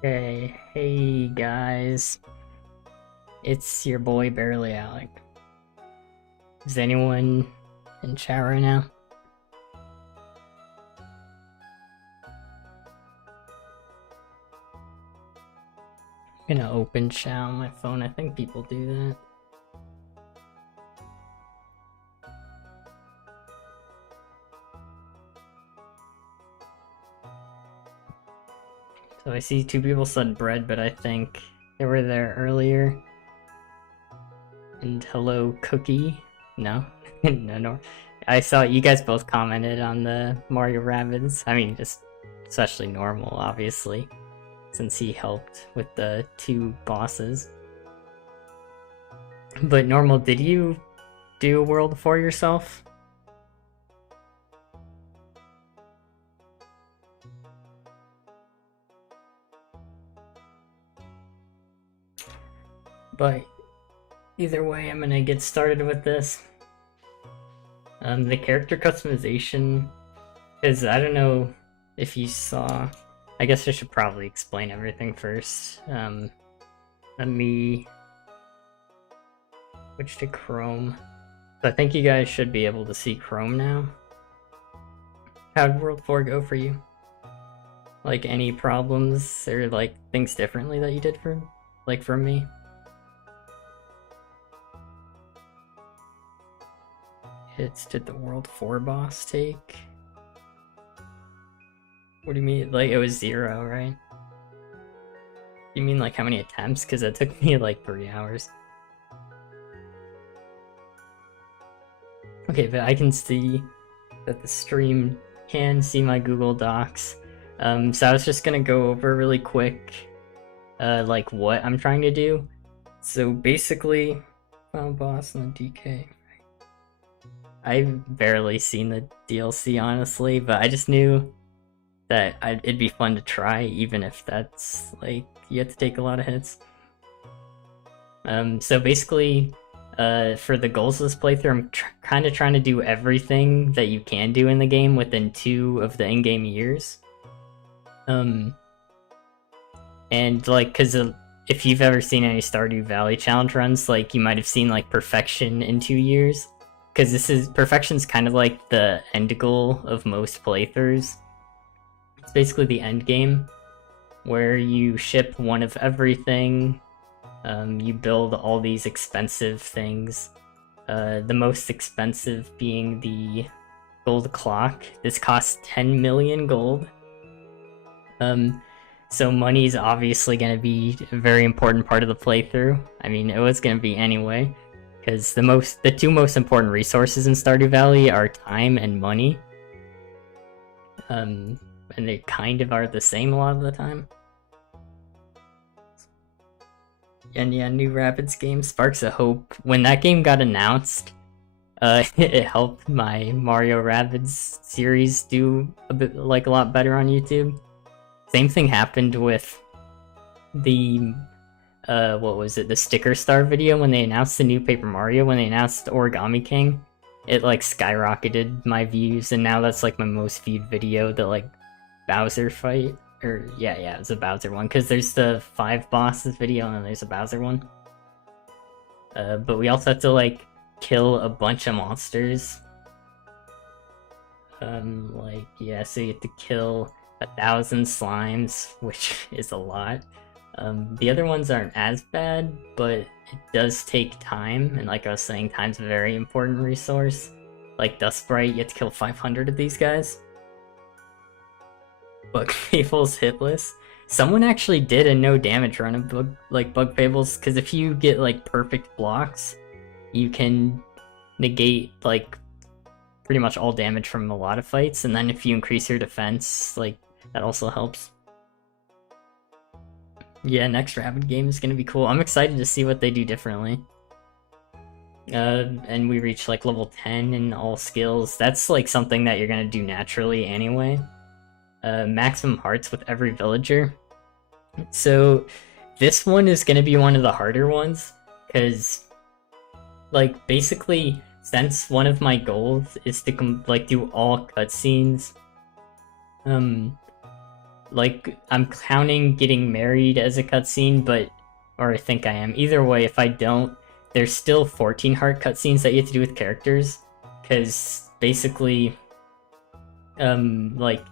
Hey guys, it's your boy Barely Alec. Is anyone in chat right now? I'm gonna open chat on my phone. I think people do that. So I see two people said bread, but I think they were there earlier. And hello, Cookie. No, no. I saw you guys both commented on the Mario Rabbids. I mean, just especially normal, obviously, since he helped with the two bosses. But normal, did you do a world for yourself? But either way, I'm gonna get started with this. The character customization, because I don't know if you saw. I guess I should probably explain everything first. Let me switch to Chrome. So I think you guys should be able to see Chrome now. How'd World 4 go for you? Like any problems or like things differently that you did from me? Hits did the World 4 boss take? What do you mean? Like it was 0, right? You mean like how many attempts? Because it took me like 3 hours. Okay, but I can see that the stream can see my Google Docs. So I was just gonna go over really quick, like what I'm trying to do. So basically, final boss and the DK. I've barely seen the DLC, honestly, but I just knew that it'd be fun to try, even if that's like you have to take a lot of hits. So basically, for the goals of this playthrough, I'm kind of trying to do everything that you can do in the game within 2 of the in-game years. And like, cause if you've ever seen any Stardew Valley challenge runs, like you might have seen like perfection in 2 years. Because perfection's kind of like the end goal of most playthroughs. It's basically the end game, where you ship one of everything. You build all these expensive things. The most expensive being the gold clock. This costs 10 million gold. So money's obviously going to be a very important part of the playthrough. I mean, it was going to be anyway. Because the 2 most important resources in Stardew Valley are time and money. And they kind of are the same a lot of the time. And yeah, new Rabbids game, Sparks of Hope. When that game got announced, it helped my Mario Rabbids series do a lot better on YouTube. Same thing happened with the what was it, the Sticker Star video when they announced the new Paper Mario, when they announced Origami King. It like skyrocketed my views, and now that's like my most viewed video, the like Bowser fight. Or yeah, it was a Bowser one, because there's the 5 bosses video and then there's a Bowser one. But we also have to like kill a bunch of monsters. Like yeah, so you have to kill 1,000 slimes, which is a lot. The other ones aren't as bad, but it does take time, and like I was saying, time's a very important resource. Like Dust Sprite, you have to kill 500 of these guys. Bug Fables hitless. Someone actually did a no damage run of Bug Fables, because if you get like perfect blocks, you can negate like pretty much all damage from a lot of fights, and then if you increase your defense, like that also helps. Yeah, next Rabbid game is gonna be cool. I'm excited to see what they do differently. And we reach like level 10 in all skills. That's like something that you're gonna do naturally anyway. Maximum hearts with every villager. So this one is gonna be one of the harder ones, because like basically, since one of my goals is to like do all cutscenes, like, I'm counting getting married as a cutscene, but... Or I think I am. Either way, if I don't, there's still 14 heart cutscenes that you have to do with characters. Because, basically, like,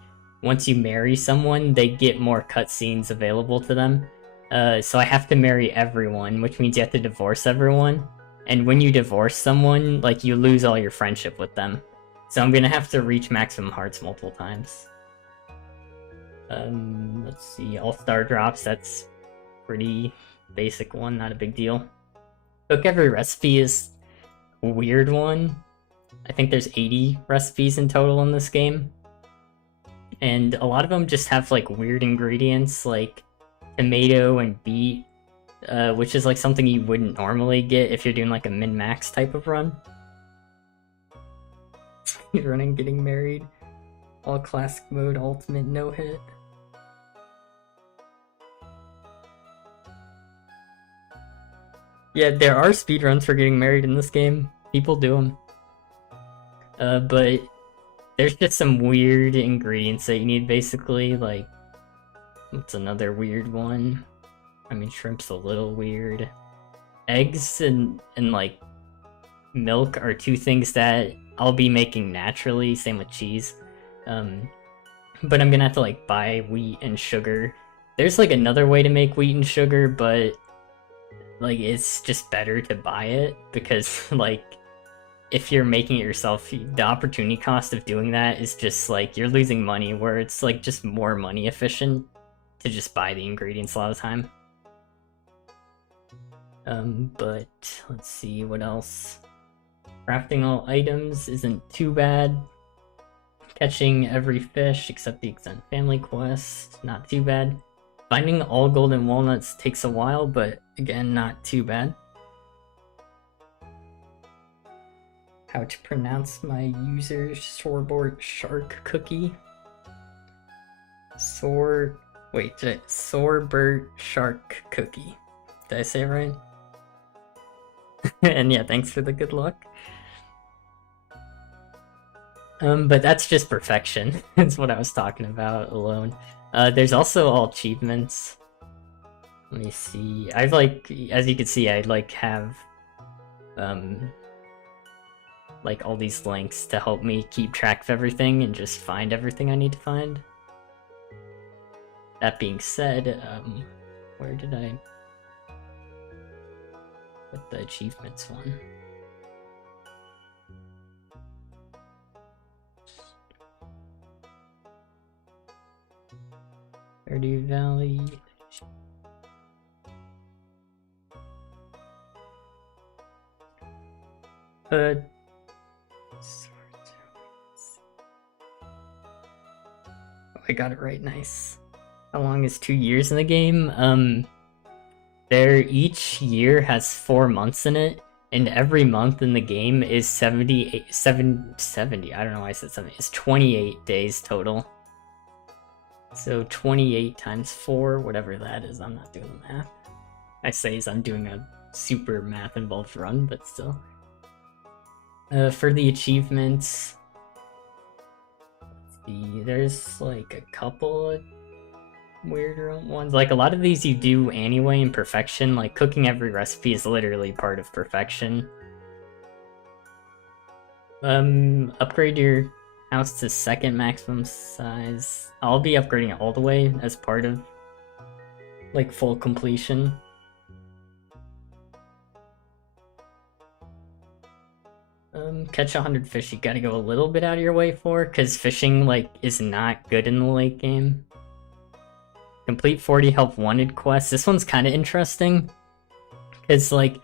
once you marry someone, they get more cutscenes available to them. So I have to marry everyone, which means you have to divorce everyone. And when you divorce someone, like, you lose all your friendship with them. So I'm gonna have to reach maximum hearts multiple times. Let's see, all-star drops, that's pretty basic one, not a big deal. Cook every recipe is a weird one. I think there's 80 recipes in total in this game. And a lot of them just have like weird ingredients like tomato and beet, which is like something you wouldn't normally get if you're doing like a min-max type of run. Running, getting married, all classic mode, ultimate, no hit. Yeah, there are speedruns for getting married in this game. People do them. But there's just some weird ingredients that you need, basically, like... What's another weird one? I mean, shrimp's a little weird. Eggs and like, milk are two things that I'll be making naturally, same with cheese. But I'm gonna have to, like, buy wheat and sugar. There's, like, another way to make wheat and sugar, but... like, it's just better to buy it, because, like, if you're making it yourself, the opportunity cost of doing that is just, like, you're losing money, where it's, like, just more money efficient to just buy the ingredients a lot of the time. But, let's see, what else? Crafting all items isn't too bad. Catching every fish except the Extended Family quest, not too bad. Finding all golden walnuts takes a while, but again, not too bad. How to pronounce my user's sorbet shark cookie? Sorbet shark cookie. Did I say it right? And yeah, thanks for the good luck. But that's just perfection. That's what I was talking about alone. There's also all achievements. Let me see. I've like, as you can see, I like have like all these links to help me keep track of everything and just find everything I need to find. That being said, where did I put the achievements one? Stardew Valley. Oh, I got it right, nice. How long is 2 years in the game? Each year has 4 months in it, and every month in the game is 70, I don't know why I said 70, it's 28 days total. So 28 times 4, whatever that is, I'm not doing the math. I say as I'm doing a super math involved run, but still. For the achievements, let's see, there's like a couple of weirder ones. Like a lot of these you do anyway in perfection, like cooking every recipe is literally part of perfection. Upgrade your house to 2nd maximum size. I'll be upgrading it all the way as part of like full completion. Catch 100 fish you gotta go a little bit out of your way for, because fishing like is not good in the late game. Complete 40 help wanted quests. This one's kind of interesting, because like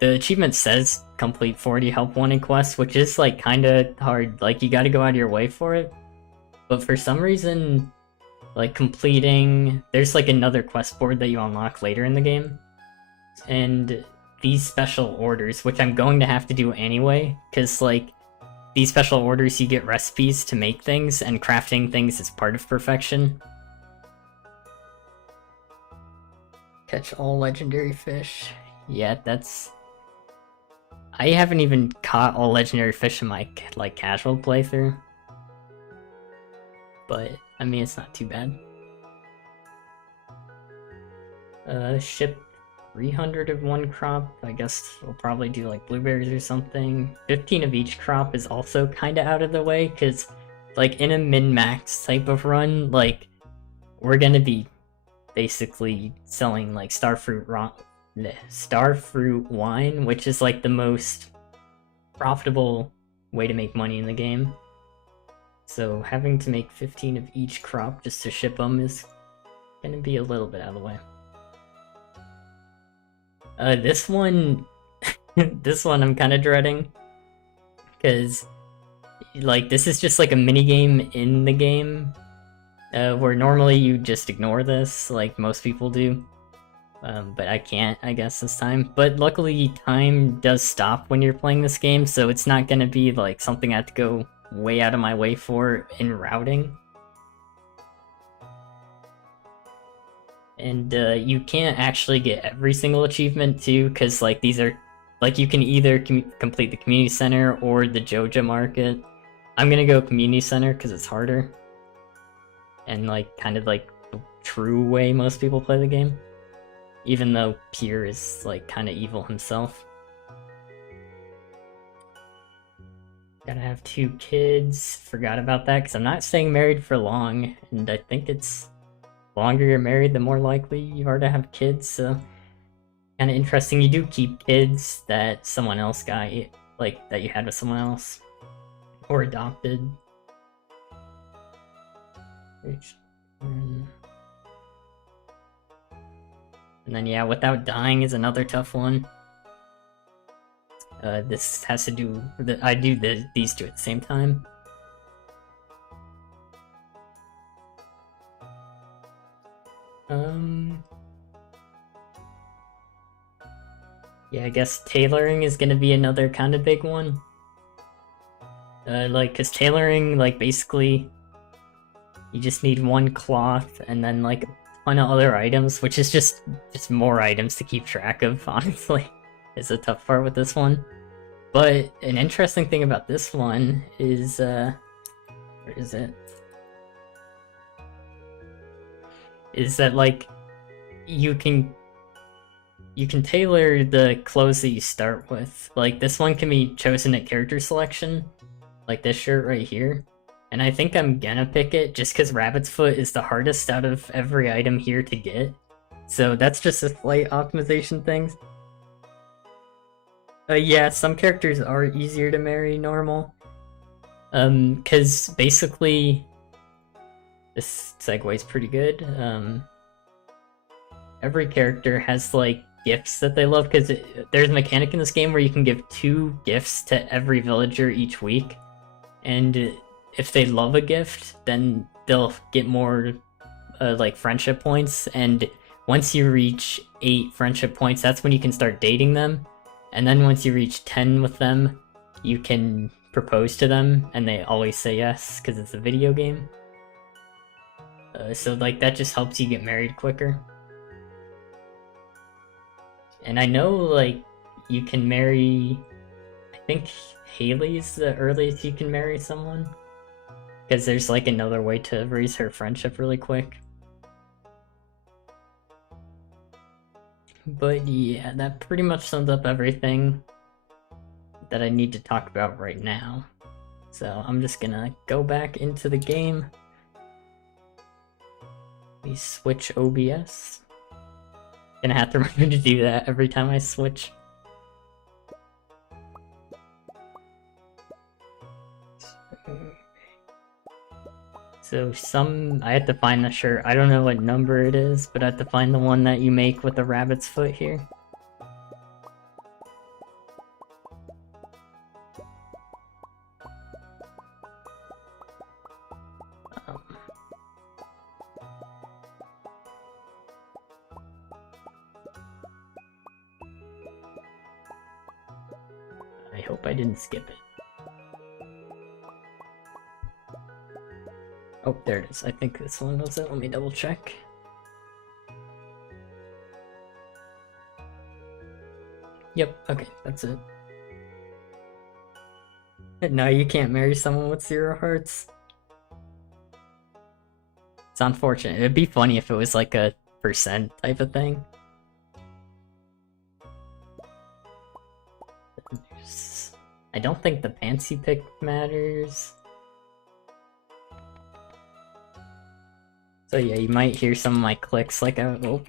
the achievement says complete 40 help wanted quests, which is like kind of hard. Like you gotta go out of your way for it, but for some reason, like completing, there's like another quest board that you unlock later in the game, and these special orders, which I'm going to have to do anyway, because like these special orders you get recipes to make things, and crafting things is part of perfection. Catch all legendary fish. Yeah, that's... I haven't even caught all legendary fish in my like casual playthrough. But, I mean, it's not too bad. Ship 300 of one crop. I guess we'll probably do like blueberries or something. 15 of each crop is also kind of out of the way, because like in a min-max type of run, like we're gonna be basically selling like starfruit wine, which is like the most profitable way to make money in the game. So having to make 15 of each crop just to ship them is gonna be a little bit out of the way. This one, this one I'm kind of dreading, because like this is just like a mini game in the game, where normally you just ignore this, like most people do. But I can't, I guess, this time. But luckily, time does stop when you're playing this game, so it's not gonna be like something I have to go way out of my way for in routing. And you can't actually get every single achievement too, because like these are, like you can either complete the community center or the Joja market. I'm gonna go community center because it's harder, and like kind of like the true way most people play the game, even though Pier is like kind of evil himself. Gotta have 2 kids. Forgot about that because I'm not staying married for long, and I think it's longer you're married, the more likely you are to have kids. So kind of interesting. You do keep kids that someone else got, like that you had with someone else or adopted. And then yeah, without dying is another tough one. This has to do with I do these two at the same time. Yeah, I guess tailoring is gonna be another kind of big one. Like, cause tailoring, like, basically, you just need 1 cloth and then like a ton of other items, which is just more items to keep track of. Honestly, is a tough part with this one. But an interesting thing about this one is, where is it? Is that like you can tailor the clothes that you start with. Like this one can be chosen at character selection, like this shirt right here. And I think I'm gonna pick it just because Rabbit's Foot is the hardest out of every item here to get. So that's just a slight optimization thing. Yeah, some characters are easier to marry normal. Because basically, this segue's pretty good. Every character has like gifts that they love, because there's a mechanic in this game where you can give 2 gifts to every villager each week, and if they love a gift, then they'll get more like friendship points, and once you reach 8 friendship points, that's when you can start dating them, and then once you reach 10 with them, you can propose to them, and they always say yes, because it's a video game. So like that just helps you get married quicker. And I know, like, you can marry... I think Haley's the earliest you can marry someone. Because there's, like, another way to raise her friendship really quick. But yeah, that pretty much sums up everything that I need to talk about right now. So I'm just gonna go back into the game. We switch OBS. Gonna have to remember to do that every time I switch. So I have to find the shirt. I don't know what number it is, but I have to find the one that you make with the rabbit's foot here. I hope I didn't skip it. Oh, there it is. I think this one was it. Let me double check. Yep, okay, that's it. No, you can't marry someone with 0 hearts. It's unfortunate. It'd be funny if it was like a % type of thing. I don't think the fancy pick matters. So yeah, you might hear some of my clicks like oh.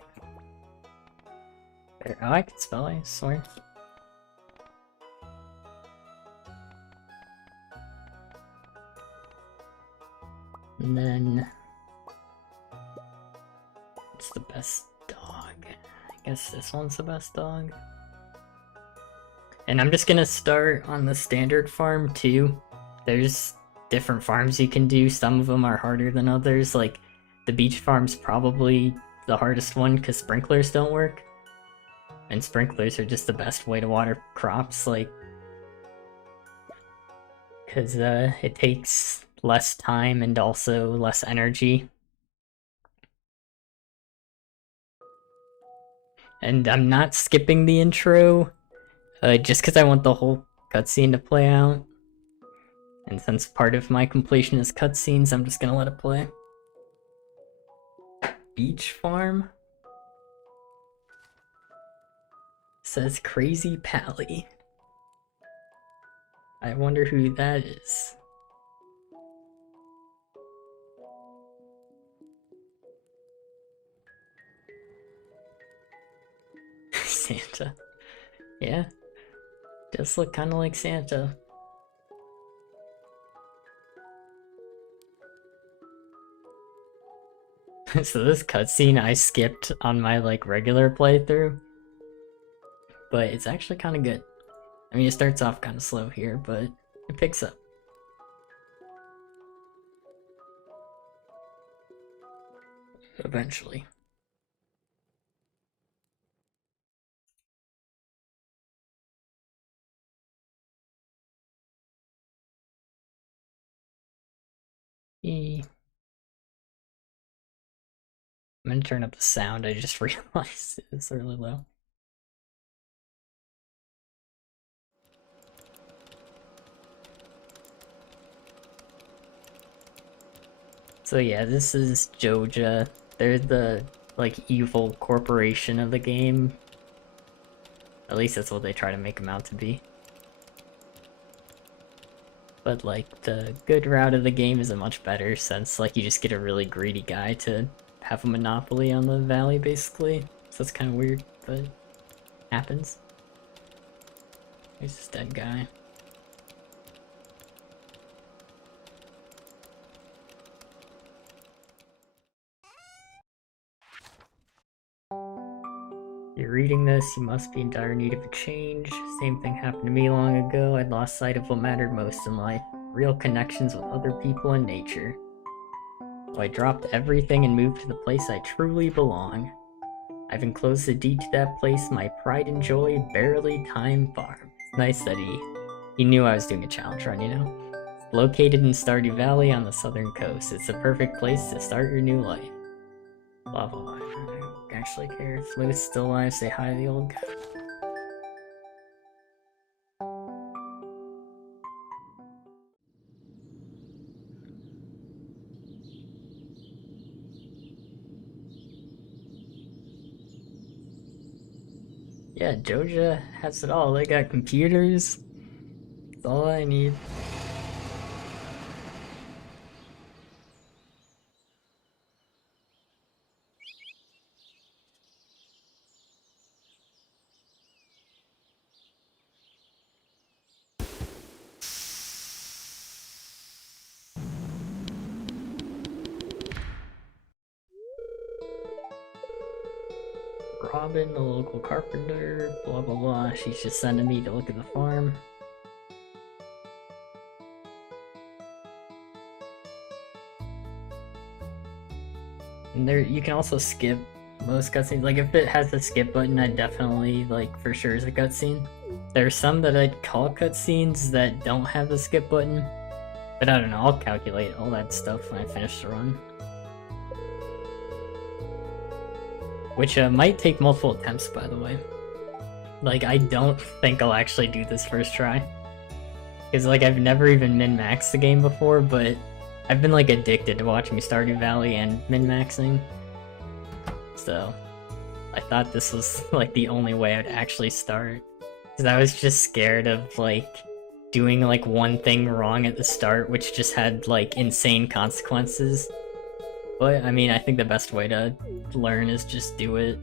There. Oh, I can spell, I swear. And then what's the best dog? I guess this one's the best dog. And I'm just gonna start on the standard farm too. There's different farms you can do. Some of them are harder than others. Like the beach farm's probably the hardest one because sprinklers don't work. And sprinklers are just the best way to water crops, like, because it takes less time and also less energy. And I'm not skipping the intro, just because I want the whole cutscene to play out. And since part of my completion is cutscenes, I'm just gonna let it play. Beach farm? Says Crazy Pally. I wonder who that is. Santa. Yeah. Does look kind of like Santa. So this cutscene I skipped on my like regular playthrough. But it's actually kind of good. I mean, it starts off kind of slow here, but it picks up. Eventually. I'm gonna turn up the sound, I just realized it's really low. So yeah, this is Joja. They're the, like, evil corporation of the game. At least that's what they try to make them out to be. But, like, the good route of the game is a much better since, like, you just get a really greedy guy to have a monopoly on the valley, basically. So that's kind of weird, but it happens. There's this dead guy. You're reading this, you must be in dire need of a change. Same thing happened to me long ago. I'd lost sight of what mattered most in life. Real connections with other people and nature. So I dropped everything and moved to the place I truly belong. I've enclosed the deed to that place, my pride and joy, Barely Time Farm. It's nice that he knew I was doing a challenge run, you know? It's located in Stardew Valley on the southern coast. It's the perfect place to start your new life. Blah blah blah. I don't actually care. If Lou's still alive, say hi to the old guy. Yeah, Joja has it all. They got computers. That's all I need. Robin, the local carpenter, blah blah blah. She's just sending me to look at the farm. And there, you can also skip most cutscenes. Like, if it has the skip button, I definitely, like, for sure is a cutscene. There's some that I'd call cutscenes that don't have the skip button. But I don't know, I'll calculate all that stuff when I finish the run. Which might take multiple attempts, by the way. Like, I don't think I'll actually do this first try. Because, like, I've never even min-maxed the game before, but I've been, like, addicted to watching Stardew Valley and min-maxing. So, I thought this was, like, the only way I'd actually start. Because I was just scared of, like, doing like one thing wrong at the start, which just had like insane consequences. But I mean, I think the best way to learn is just do it.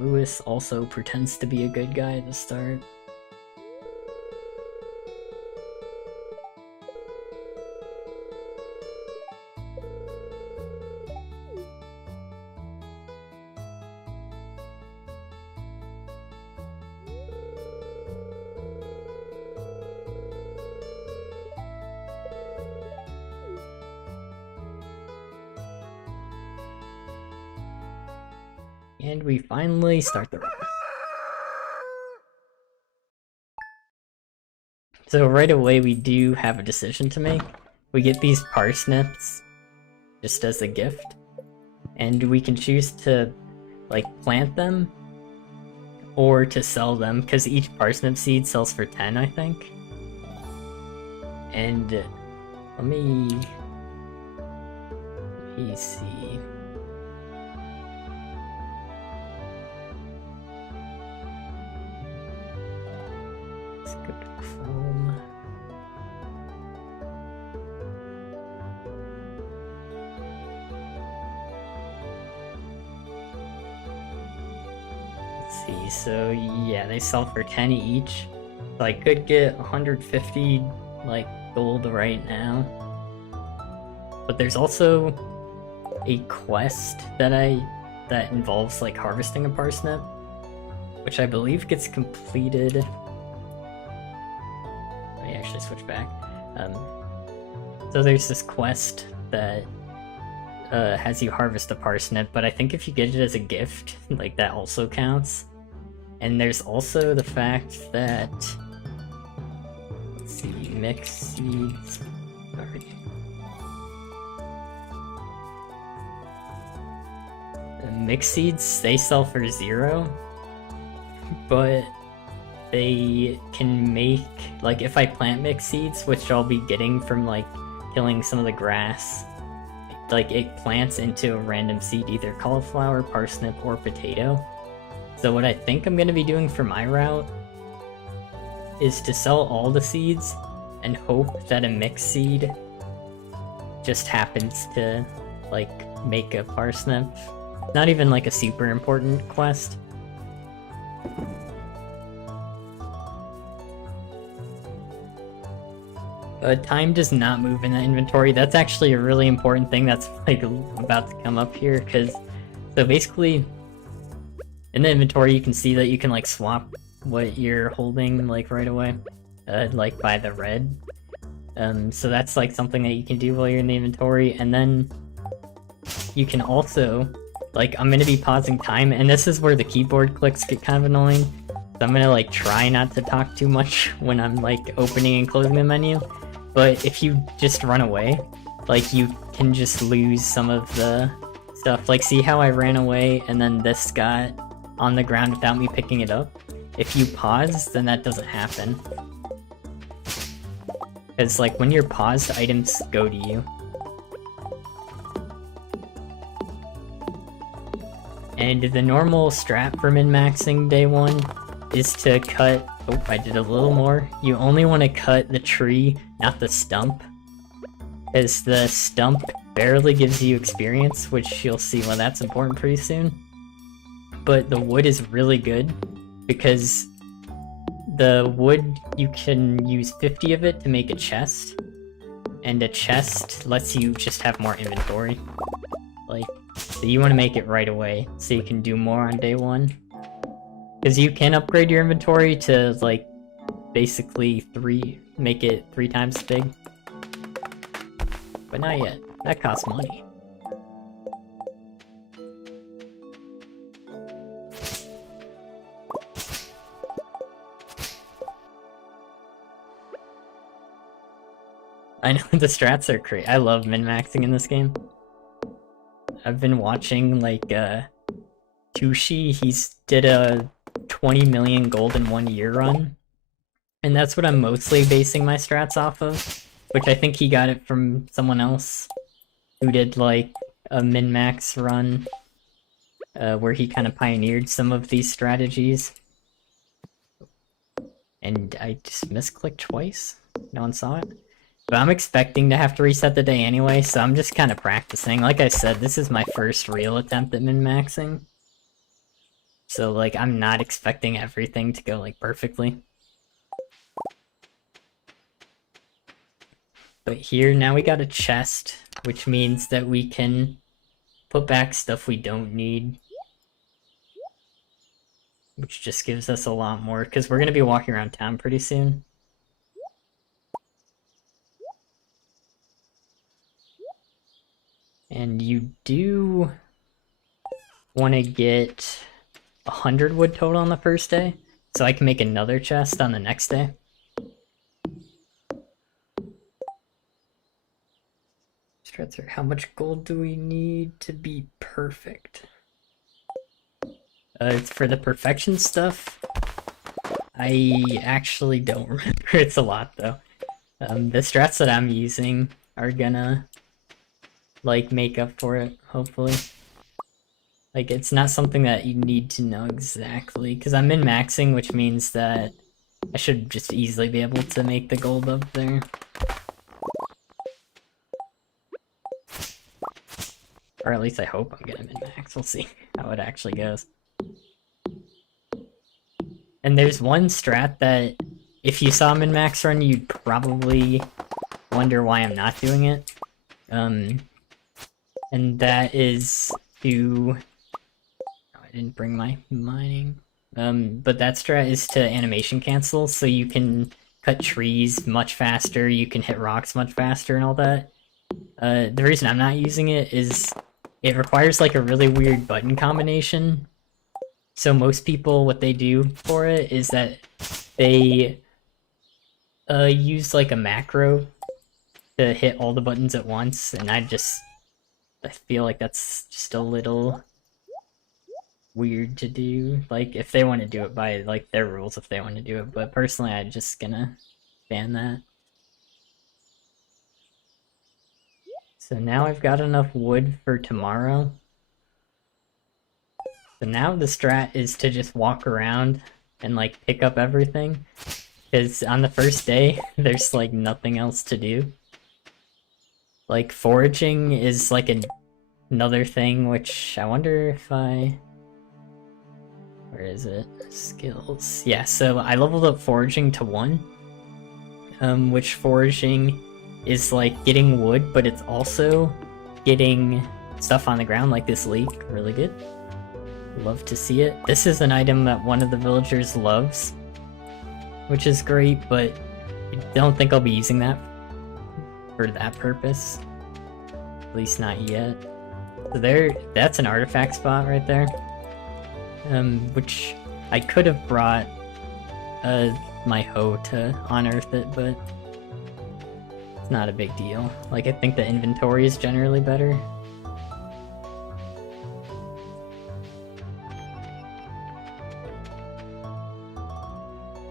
Lewis also pretends to be a good guy at the start. And we finally start the run. So right away we do have a decision to make. We get these parsnips just as a gift, and we can choose to like plant them or to sell them, because each parsnip seed sells for 10, I think. And let me see. Let's go to Chrome. Let's see, so yeah, they sell for 10 each. So I could get 150 like gold right now. But there's also a quest that involves like harvesting a parsnip, which I believe gets completed. Let me actually switch back. So there's this quest that has you harvest a parsnip, but I think if you get it as a gift, like that also counts. And there's also the fact that, let's see, mixed seeds. Sorry. The mixed seeds, they sell for 0, but they can make, like if I plant mixed seeds, which I'll be getting from like killing some of the grass, like it plants into a random seed, either cauliflower, parsnip, or potato. So what I think I'm going to be doing for my route is to sell all the seeds and hope that a mixed seed just happens to like make a parsnip. Not even like a super important quest. Time does not move in the inventory. That's actually a really important thing that's like about to come up here, because so basically in the inventory you can see that you can like swap what you're holding like right away, like by the red. So that's like something that you can do while you're in the inventory, and then you can also, like, I'm gonna be pausing time, and this is where the keyboard clicks get kind of annoying. So I'm gonna like try not to talk too much when I'm like opening and closing the menu. But if you just run away, like you can just lose some of the stuff. Like, see how I ran away and then this got on the ground without me picking it up? If you pause, then that doesn't happen. Because like when you're paused, items go to you. And the normal strat for min-maxing day 1 is to cut... Oh, I did a little more. You only want to cut the tree, not the stump. Because the stump barely gives you experience, which you'll see why that's important pretty soon. But the wood is really good, because the wood, you can use 50 of it to make a chest. And a chest lets you just have more inventory. Like, so you want to make it right away, so you can do more on day 1. Because you can upgrade your inventory to, like, basically make it 3 times as big. But not yet. That costs money. I know, the strats are crazy. I love min-maxing in this game. I've been watching like Tushi. He's did a 20 million gold in 1 year run, and that's what I'm mostly basing my strats off of, which I think he got it from someone else who did like a min-max run where he kind of pioneered some of these strategies. And I just misclicked twice. No one saw it. But I'm expecting to have to reset the day anyway, so I'm just kind of practicing. Like I said, this is my first real attempt at min-maxing. So, like, I'm not expecting everything to go, like, perfectly. But here, now we got a chest, which means that we can put back stuff we don't need. Which just gives us a lot more, because we're going to be walking around town pretty soon. And you do want to get 100 wood total on the first day, so I can make another chest on the next day. Stretzer, how much gold do we need to be perfect? For the perfection stuff, I actually don't remember. It's a lot, though. The strats that I'm using are gonna, like, make up for it, hopefully. Like, it's not something that you need to know exactly, because I'm min-maxing, which means that I should just easily be able to make the gold up there. Or at least I hope I'm gonna min-max. We'll see how it actually goes. And there's one strat that, if you saw min-max run, you'd probably wonder why I'm not doing it. And that is to... Oh, I didn't bring my mining. But that strat is to animation cancel, so you can cut trees much faster, you can hit rocks much faster and all that. The reason I'm not using it is it requires like a really weird button combination. So most people, what they do for it is that they use like a macro to hit all the buttons at once, and I feel like that's just a little weird to do. Like, if they want to do it by like their rules, if they want to do it, but personally I'm just gonna ban that. So now I've got enough wood for tomorrow. So now the strat is to just walk around and like pick up everything, because on the first day there's like nothing else to do. Like foraging is like another thing, which I wonder if I... Where is it? Skills. Yeah, so I leveled up foraging to 1, which foraging is like getting wood, but it's also getting stuff on the ground like this leek. Really good. Love to see it. This is an item that one of the villagers loves, which is great, but I don't think I'll be using that for that purpose. At least not yet. So that's an artifact spot right there. Which I could have brought my hoe to unearth it, but it's not a big deal. Like, I think the inventory is generally better.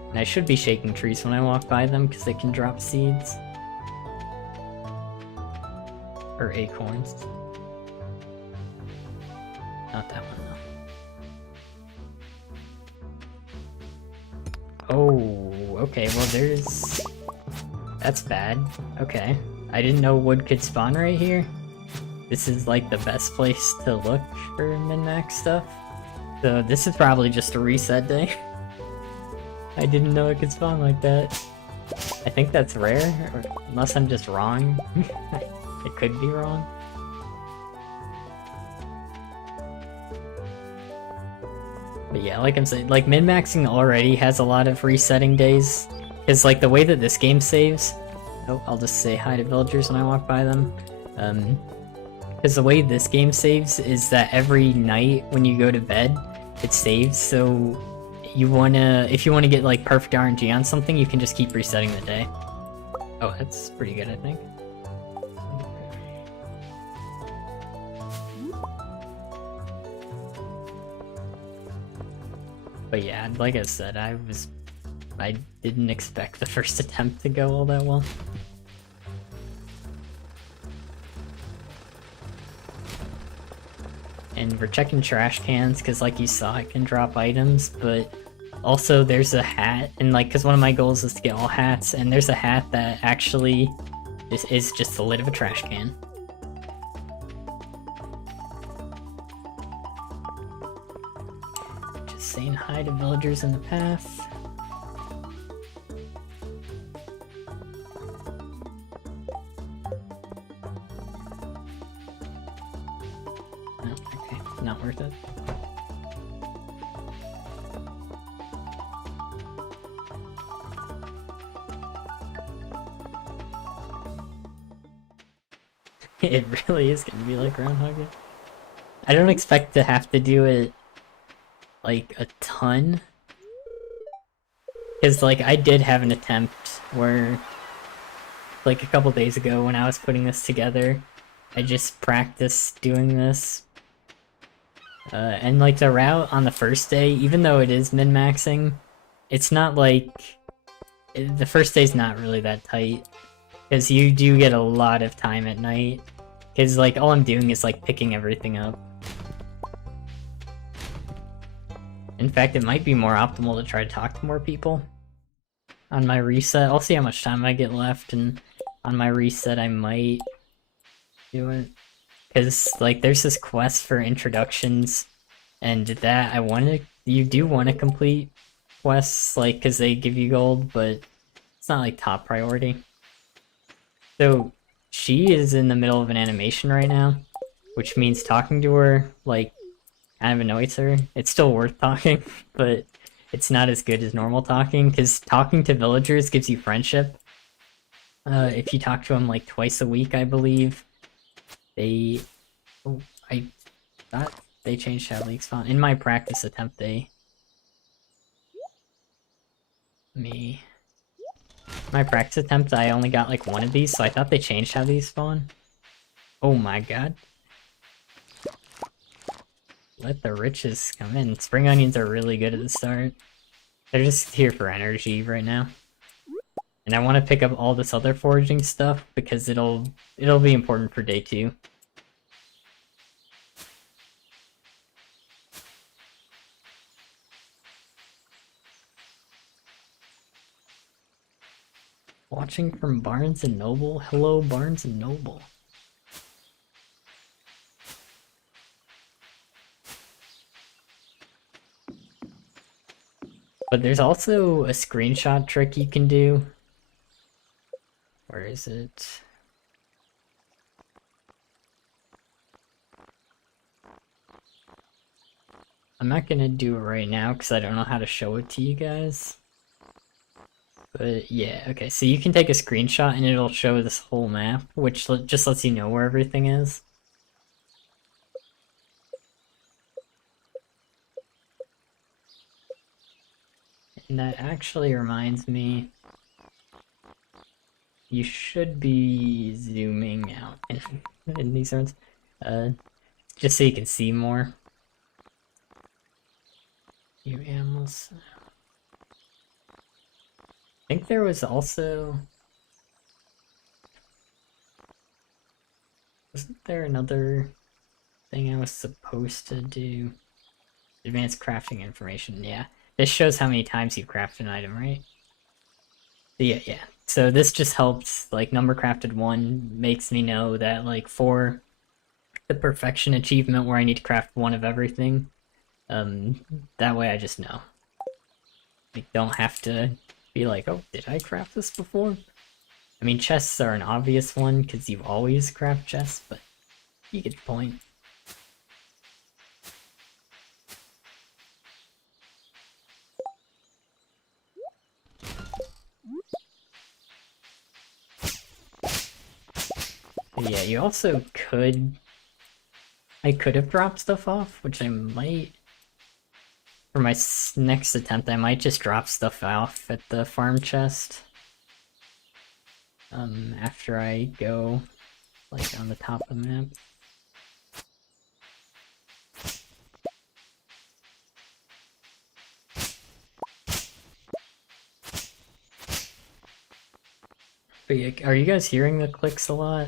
And I should be shaking trees when I walk by them, because they can drop seeds. Or acorns. Not that one, though. Oh, okay, well there's... That's bad. Okay. I didn't know wood could spawn right here. This is like the best place to look for min-max stuff. So this is probably just a reset day. I didn't know it could spawn like that. I think that's rare, or unless I'm just wrong. I could be wrong. But yeah, like I'm saying, like min-maxing already has a lot of resetting days. Because like the way that this game saves... Oh, I'll just say hi to villagers when I walk by them. Because the way this game saves is that every night when you go to bed, it saves, so you wanna... If you wanna get like perfect RNG on something, you can just keep resetting the day. Oh, that's pretty good, I think. But yeah, like I said, I didn't expect the first attempt to go all that well. And we're checking trash cans because, like you saw, it can drop items, but also there's a hat, and like, because one of my goals is to get all hats, and there's a hat that actually is just the lid of a trash can. Just saying hi to villagers in the path. Oh, okay, not worth it. It really is gonna be like Groundhog Day. I don't expect to have to do it like a ton, because like I did have an attempt where like a couple days ago when I was putting this together, I just practiced doing this, and like the route on the first day, even though it is min-maxing, it's not like the first day's not really that tight, because you do get a lot of time at night, because like all I'm doing is like picking everything up. In fact, it might be more optimal to try to talk to more people on my reset. I'll see how much time I get left, and on my reset I might do it. Because, like, there's this quest for introductions, and that you do want to complete quests, like, because they give you gold, but it's not, like, top priority. So, she is in the middle of an animation right now, which means talking to her, like, kind of annoys her. It's still worth talking, but it's not as good as normal talking, because talking to villagers gives you friendship. If you talk to them like twice a week, I believe, I thought they changed how leaks spawn. In my practice attempt, my practice attempt, I only got like one of these, so I thought they changed how these spawn. Oh my god. Let the riches come in. Spring onions are really good at the start. They're just here for energy right now. And I want to pick up all this other foraging stuff because it'll be important for day 2. Watching from Barnes and Noble. Hello, Barnes and Noble. But there's also a screenshot trick you can do. Where is it? I'm not gonna do it right now because I don't know how to show it to you guys. But yeah, okay, so you can take a screenshot and it'll show this whole map, which just lets you know where everything is. And that actually reminds me, you should be zooming out in these ones, just so you can see more. You animals. I think there was also... Wasn't there another thing I was supposed to do? Advanced crafting information, yeah. This shows how many times you've crafted an item, right? Yeah. So this just helps, like, number crafted 1 makes me know that, like, for the perfection achievement where I need to craft 1 of everything, that way I just know. I don't have to be like, oh, did I craft this before? I mean, chests are an obvious one, because you always craft chests, but you get the point. Yeah, you also could... I could have dropped stuff off, which I might... For my next attempt, I might just drop stuff off at the farm chest. After I go, like, on the top of the map. But yeah, are you guys hearing the clicks a lot?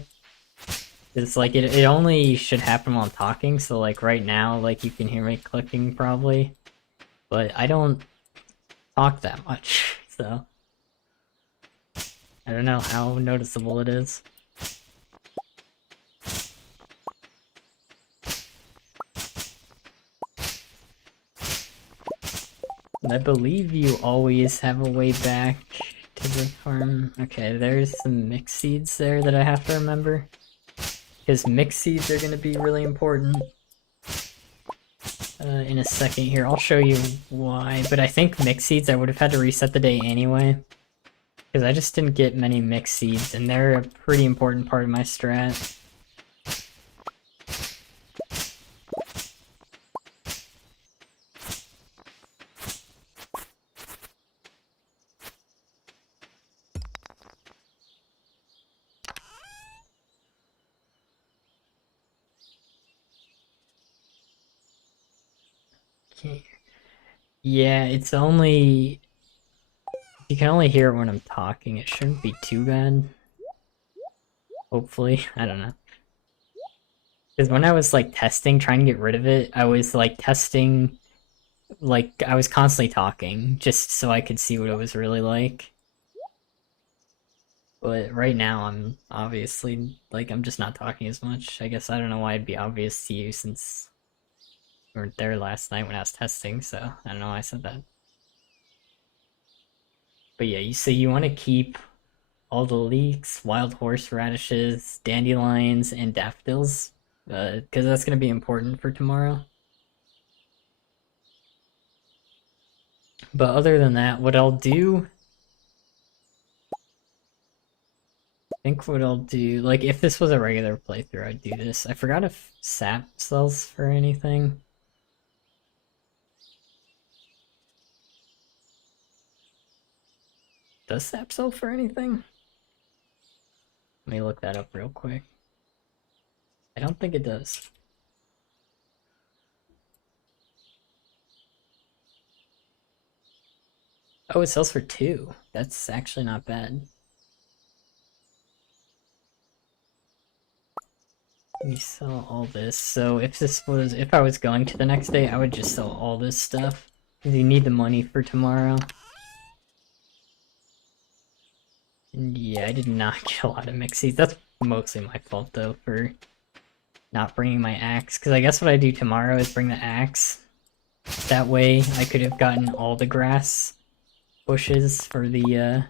It's like it only should happen while I'm talking, so like right now, like you can hear me clicking probably, but I don't talk that much, so I don't know how noticeable it is. And I believe you always have a way back to the farm. Okay, there's some mixed seeds there that I have to remember. Because mixed seeds are going to be really important in a second here. I'll show you why, but I think mixed seeds I would have had to reset the day anyway. Because I just didn't get many mixed seeds, and they're a pretty important part of my strat. Okay. Yeah, it's only... You can only hear it when I'm talking. It shouldn't be too bad. Hopefully. I don't know. Because when I was, like, testing, trying to get rid of it, I was, like, testing... Like, I was constantly talking, just so I could see what it was really like. But right now, I'm obviously... Like, I'm just not talking as much. I guess I don't know why it'd be obvious to you, since you weren't there last night when I was testing, so I don't know why I said that. But yeah, so you want to keep all the leeks, wild horseradishes, dandelions, and daffodils, because that's going to be important for tomorrow. But other than that, what I'll do... I think what I'll do... Like, if this was a regular playthrough, I'd do this. I forgot if sap sells for anything. Does sap sell for anything? Let me look that up real quick. I don't think it does. Oh, it sells for 2. That's actually not bad. We sell all this. So if I was going to the next day, I would just sell all this stuff. Because you need the money for tomorrow. And yeah, I did not get a lot of mixed seeds. That's mostly my fault though for not bringing my axe. Because I guess what I do tomorrow is bring the axe. That way I could have gotten all the grass bushes for the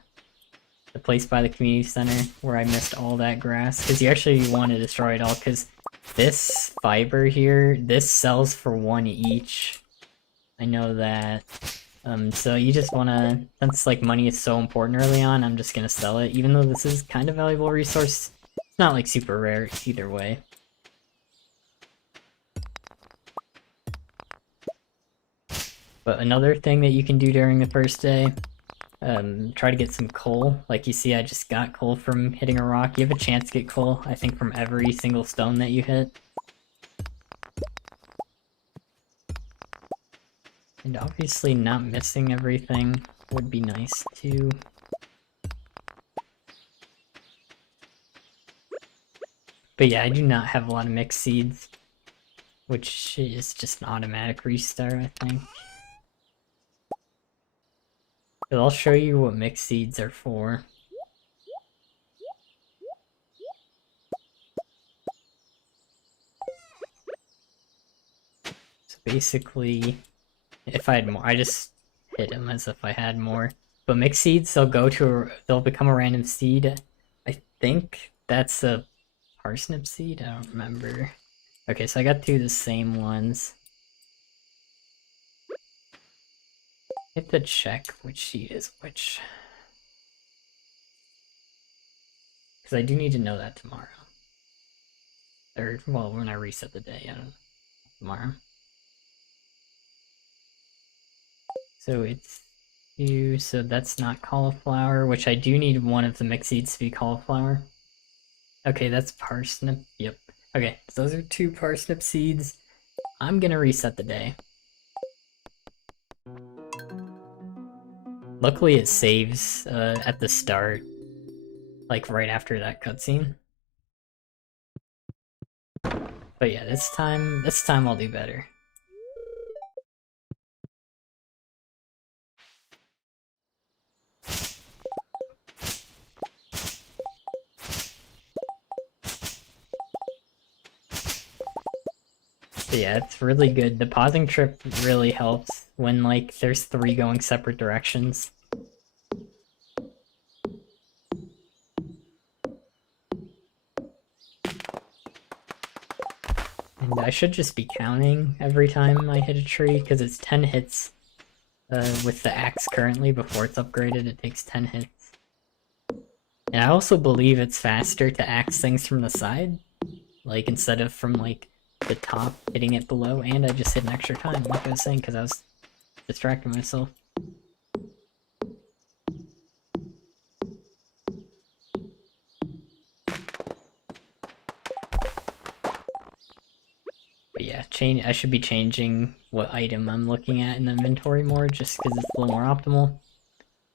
place by the community center where I missed all that grass. Because you actually want to destroy it all, because this fiber here, this sells for 1 each. I know that. So you just want to, since like money is so important early on, I'm just going to sell it. Even though this is kind of valuable resource, it's not like super rare either way. But another thing that you can do during the first day, try to get some coal. Like you see, I just got coal from hitting a rock. You have a chance to get coal, I think, from every single stone that you hit. And obviously not missing everything would be nice too. But yeah, I do not have a lot of mixed seeds, which is just an automatic restart, I think. But I'll show you what mixed seeds are for. So basically, if I had more, I just hit them as if I had more. But mixed seeds, they'll become a random seed. I think that's a parsnip seed? I don't remember. Okay, so I got 2 of the same ones. I have to check which seed is which. Because I do need to know that tomorrow. Or, well, when I reset the day, I don't know. Tomorrow. So it's 2, so that's not cauliflower, which I do need one of the mixed seeds to be cauliflower. Okay, that's parsnip, yep. Okay, so those are 2 parsnip seeds. I'm gonna reset the day. Luckily it saves at the start. like right after that cutscene. But yeah, this time I'll do better. But yeah, it's really good. The pausing trip really helps when like there's 3 going separate directions. And I should just be counting every time I hit a tree, because it's 10 hits with the axe currently. Before it's upgraded, it takes 10 hits. And I also believe it's faster to axe things from the side, like instead of from like the top hitting it below. And I just hit an extra time, like I was saying, because I was distracting myself. But yeah, I should be changing what item I'm looking at in the inventory more, just because it's a little more optimal.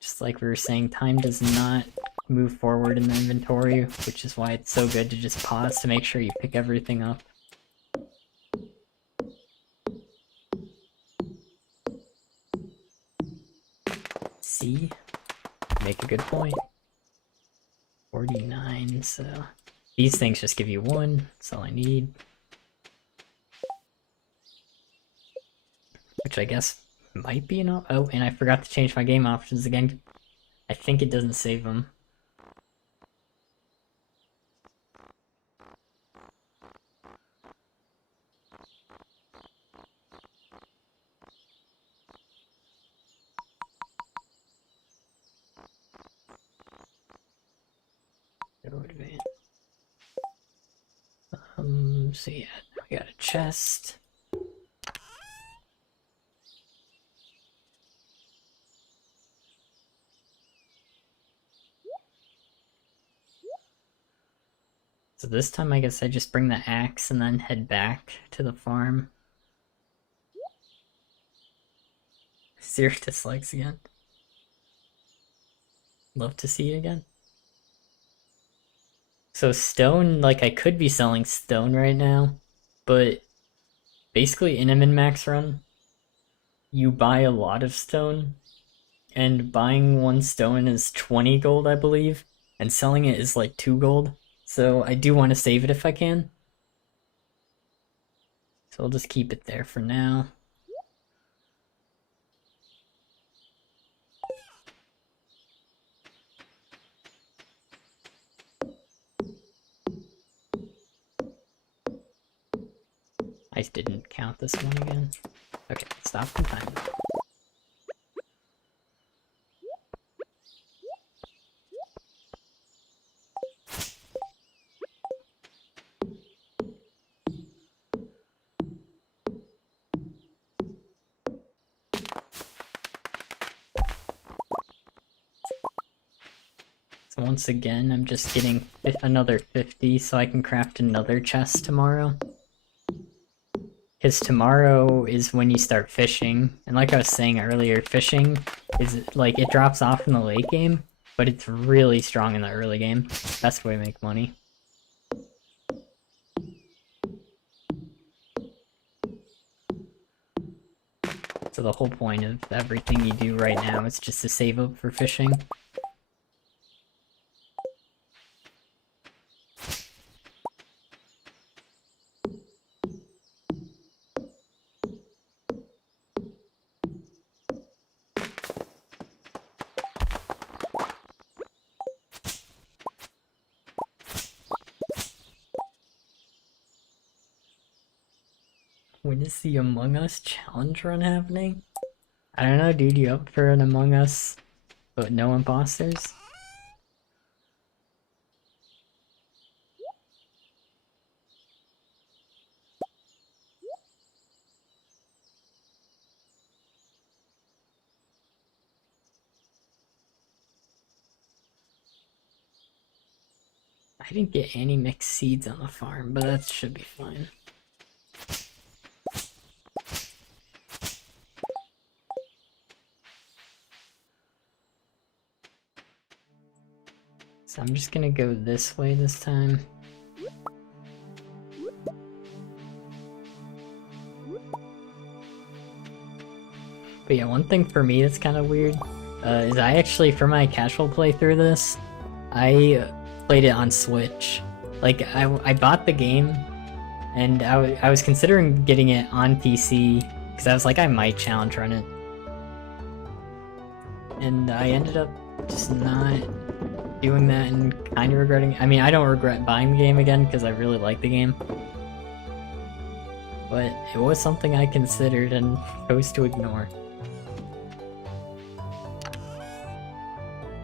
Just like we were saying, time does not move forward in the inventory, which is why it's so good to just pause to make sure you pick everything up. See? Make a good point. 49, so... These things just give you 1, that's all I need. Which I guess might be enough. Oh, and I forgot to change my game options again. I think it doesn't save them. Go advance. So yeah, we got a chest. So this time I guess I just bring the axe and then head back to the farm. Zero dislikes again. Love to see you again. So stone, like I could be selling stone right now, but basically in a min-max run, you buy a lot of stone, and buying 1 stone is 20 gold, I believe, and selling it is like 2 gold. So I do want to save it if I can. So I'll just keep it there for now. I didn't count this one again. Okay, stop the timer. So once again, I'm just getting another 50 so I can craft another chest tomorrow. Because tomorrow is when you start fishing, and like I was saying earlier, fishing is like, it drops off in the late game, but it's really strong in the early game. Best way to make money. So the whole point of everything you do right now is just to save up for fishing. When is the Among Us challenge run happening? I don't know, dude, you up for an Among Us, but no imposters? I didn't get any mixed seeds on the farm, but that should be fine. So I'm just gonna go this way this time. But yeah, one thing for me that's kind of weird is I actually, for my casual playthrough this, I played it on Switch. Like, I bought the game, and I was considering getting it on PC, because I was like, I might challenge run it. And I ended up just not doing that and kind of regretting it. I mean, I don't regret buying the game again, because I really like the game. But it was something I considered and chose to ignore.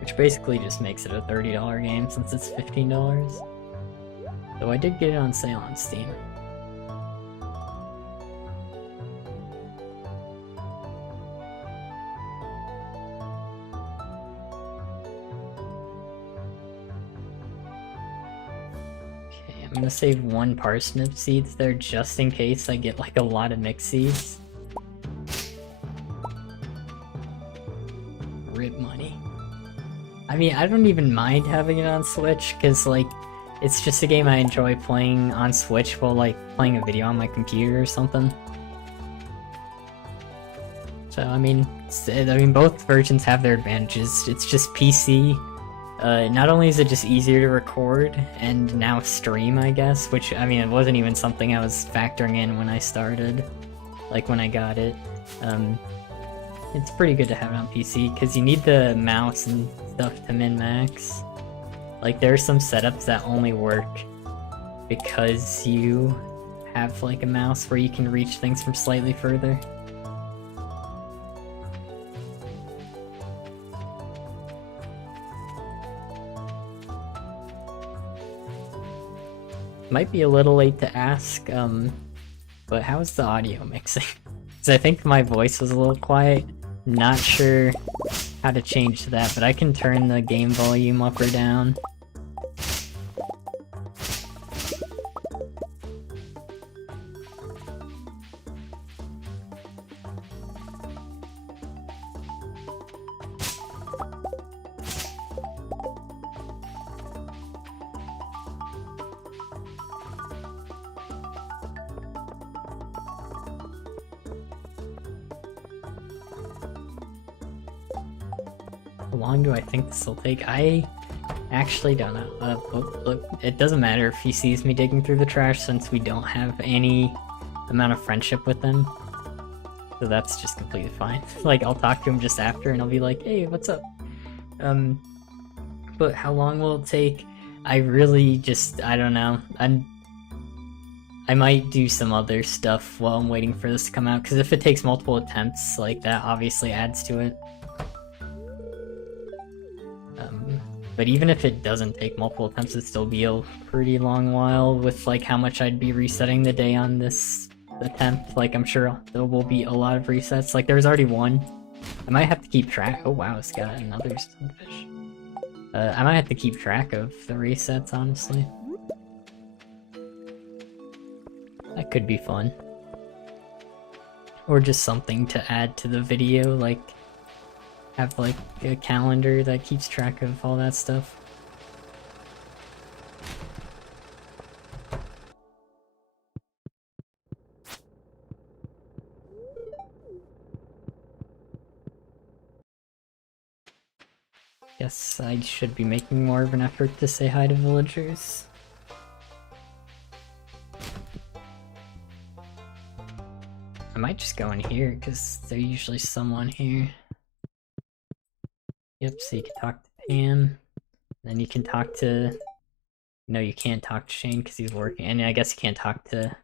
Which basically just makes it a $30 game since it's $15. Though I did get it on sale on Steam. Okay, I'm gonna save one parsnip seeds there just in case I get like a lot of mixed seeds. Rip money. I mean, I don't even mind having it on Switch, because, like, it's just a game I enjoy playing on Switch while, like, playing a video on my computer or something. So, I mean, both versions have their advantages. It's just PC. Not only is it just easier to record and now stream, I guess, which, I mean, it wasn't even something I was factoring in when I started, like, when I got it. It's pretty good to have it on PC, because you need the mouse and stuff to min-max. Like, there are some setups that only work because you have, like, a mouse where you can reach things from slightly further. Might be a little late to ask, but how's the audio mixing? Because I think my voice was a little quiet. Not sure how to change that, but I can turn the game volume up or down. How long do I think this will take? I actually don't know. Look, it doesn't matter if he sees me digging through the trash since we don't have any amount of friendship with him. So that's just completely fine. Like, I'll talk to him just after and I'll be like, hey, what's up? But how long will it take? I really just, I don't know. I might do some other stuff while I'm waiting for this to come out, because if it takes multiple attempts, like, that obviously adds to it. But even if it doesn't take multiple attempts, it'd still be a pretty long while with, like, how much I'd be resetting the day on this attempt. Like, I'm sure there will be a lot of resets. Like, there's already one. I might have to keep track. Oh wow, it's got another sunfish. I might have to keep track of the resets, honestly. That could be fun. Or just something to add to the video, like, have like a calendar that keeps track of all that stuff. Guess I should be making more of an effort to say hi to villagers. I might just go in here, because there's usually someone here. Yep, so you can talk to Pam, then you can talk to... No, you can't talk to Shane because he's working, and I guess you can't talk to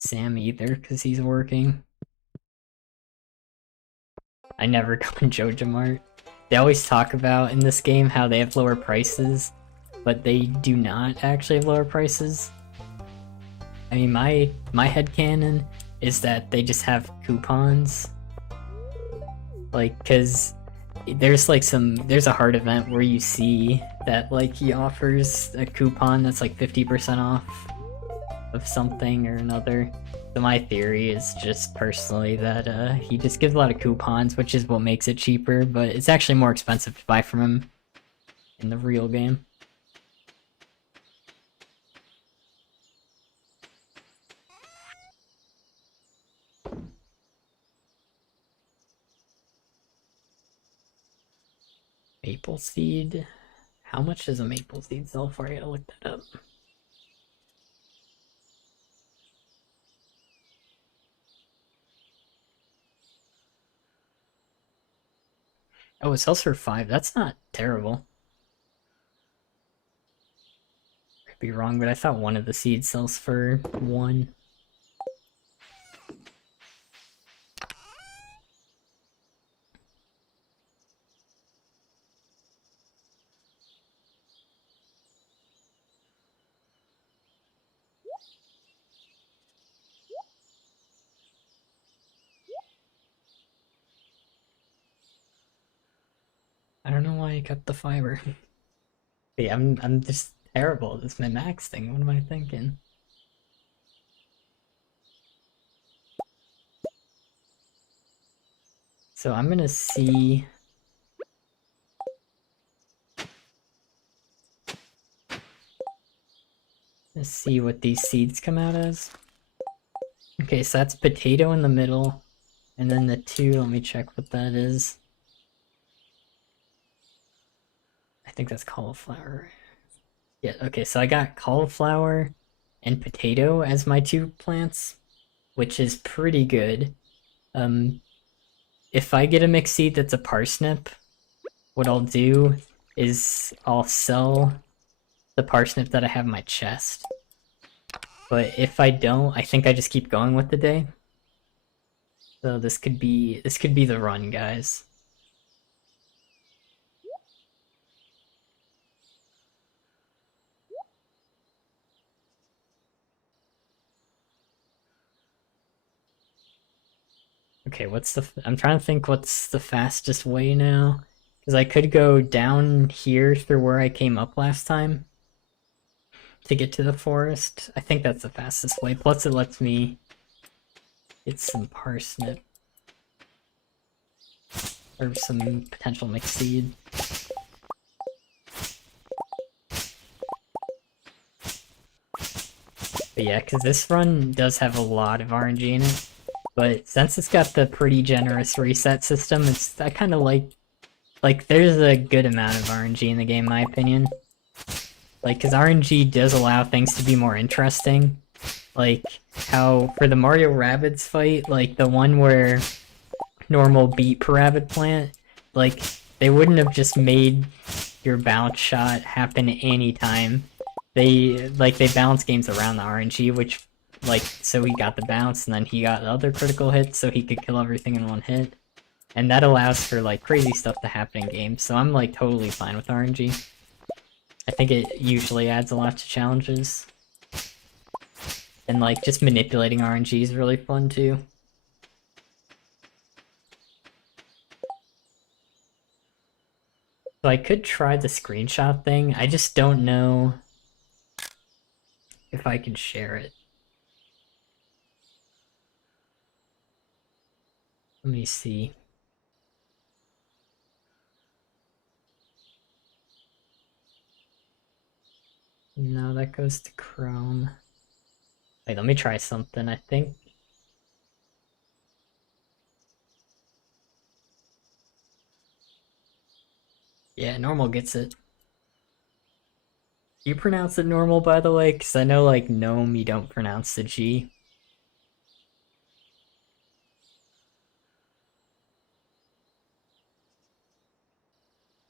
Sam either because he's working. I never go in Joja Mart. They always talk about in this game how they have lower prices, but they do not actually have lower prices. I mean, my headcanon is that they just have coupons. Like, cause there's like there's a hard event where you see that like he offers a coupon that's like 50% off of something or another. So my theory is just personally that he just gives a lot of coupons, which is what makes it cheaper, but it's actually more expensive to buy from him in the real game. Maple seed. How much does a maple seed sell for? I gotta look that up. Oh, it sells for 5. That's not terrible. Could be wrong, but I thought one of the seeds sells for 1. I don't know why I kept the fiber. Yeah, I'm just terrible at this min-max thing. What am I thinking? So I'm gonna see. Let's see what these seeds come out as. Okay, so that's potato in the middle, and then the 2, let me check what that is. I think that's cauliflower. Yeah, okay, so I got cauliflower and potato as my 2 plants, which is pretty good. If I get a mixed seed that's a parsnip, what I'll do is I'll sell the parsnip that I have in my chest. But if I don't, I think I just keep going with the day. So this could be the run, guys. Okay, I'm trying to think what's the fastest way now. Because I could go down here through where I came up last time to get to the forest. I think that's the fastest way. Plus it lets me get some parsnip. Or some potential mixed seed. But yeah, because this run does have a lot of RNG in it. But since it's got the pretty generous reset system, I kind of like there's a good amount of RNG in the game, in my opinion. Like, because RNG does allow things to be more interesting. Like, how for the Mario Rabbids fight, like the one where normal beat per Rabbid plant, like, they wouldn't have just made your bounce shot happen anytime. They balance games around the RNG, which, like, so he got the bounce, and then he got the other critical hits, so he could kill everything in one hit. And that allows for, like, crazy stuff to happen in games, so I'm, like, totally fine with RNG. I think it usually adds a lot to challenges. And, like, just manipulating RNG is really fun, too. So I could try the screenshot thing, I just don't know if I can share it. Let me see. No, that goes to Chrome. Wait, let me try something, I think. Yeah, normal gets it. Do you pronounce it normal, by the way? Because I know, like, gnome, you don't pronounce the G.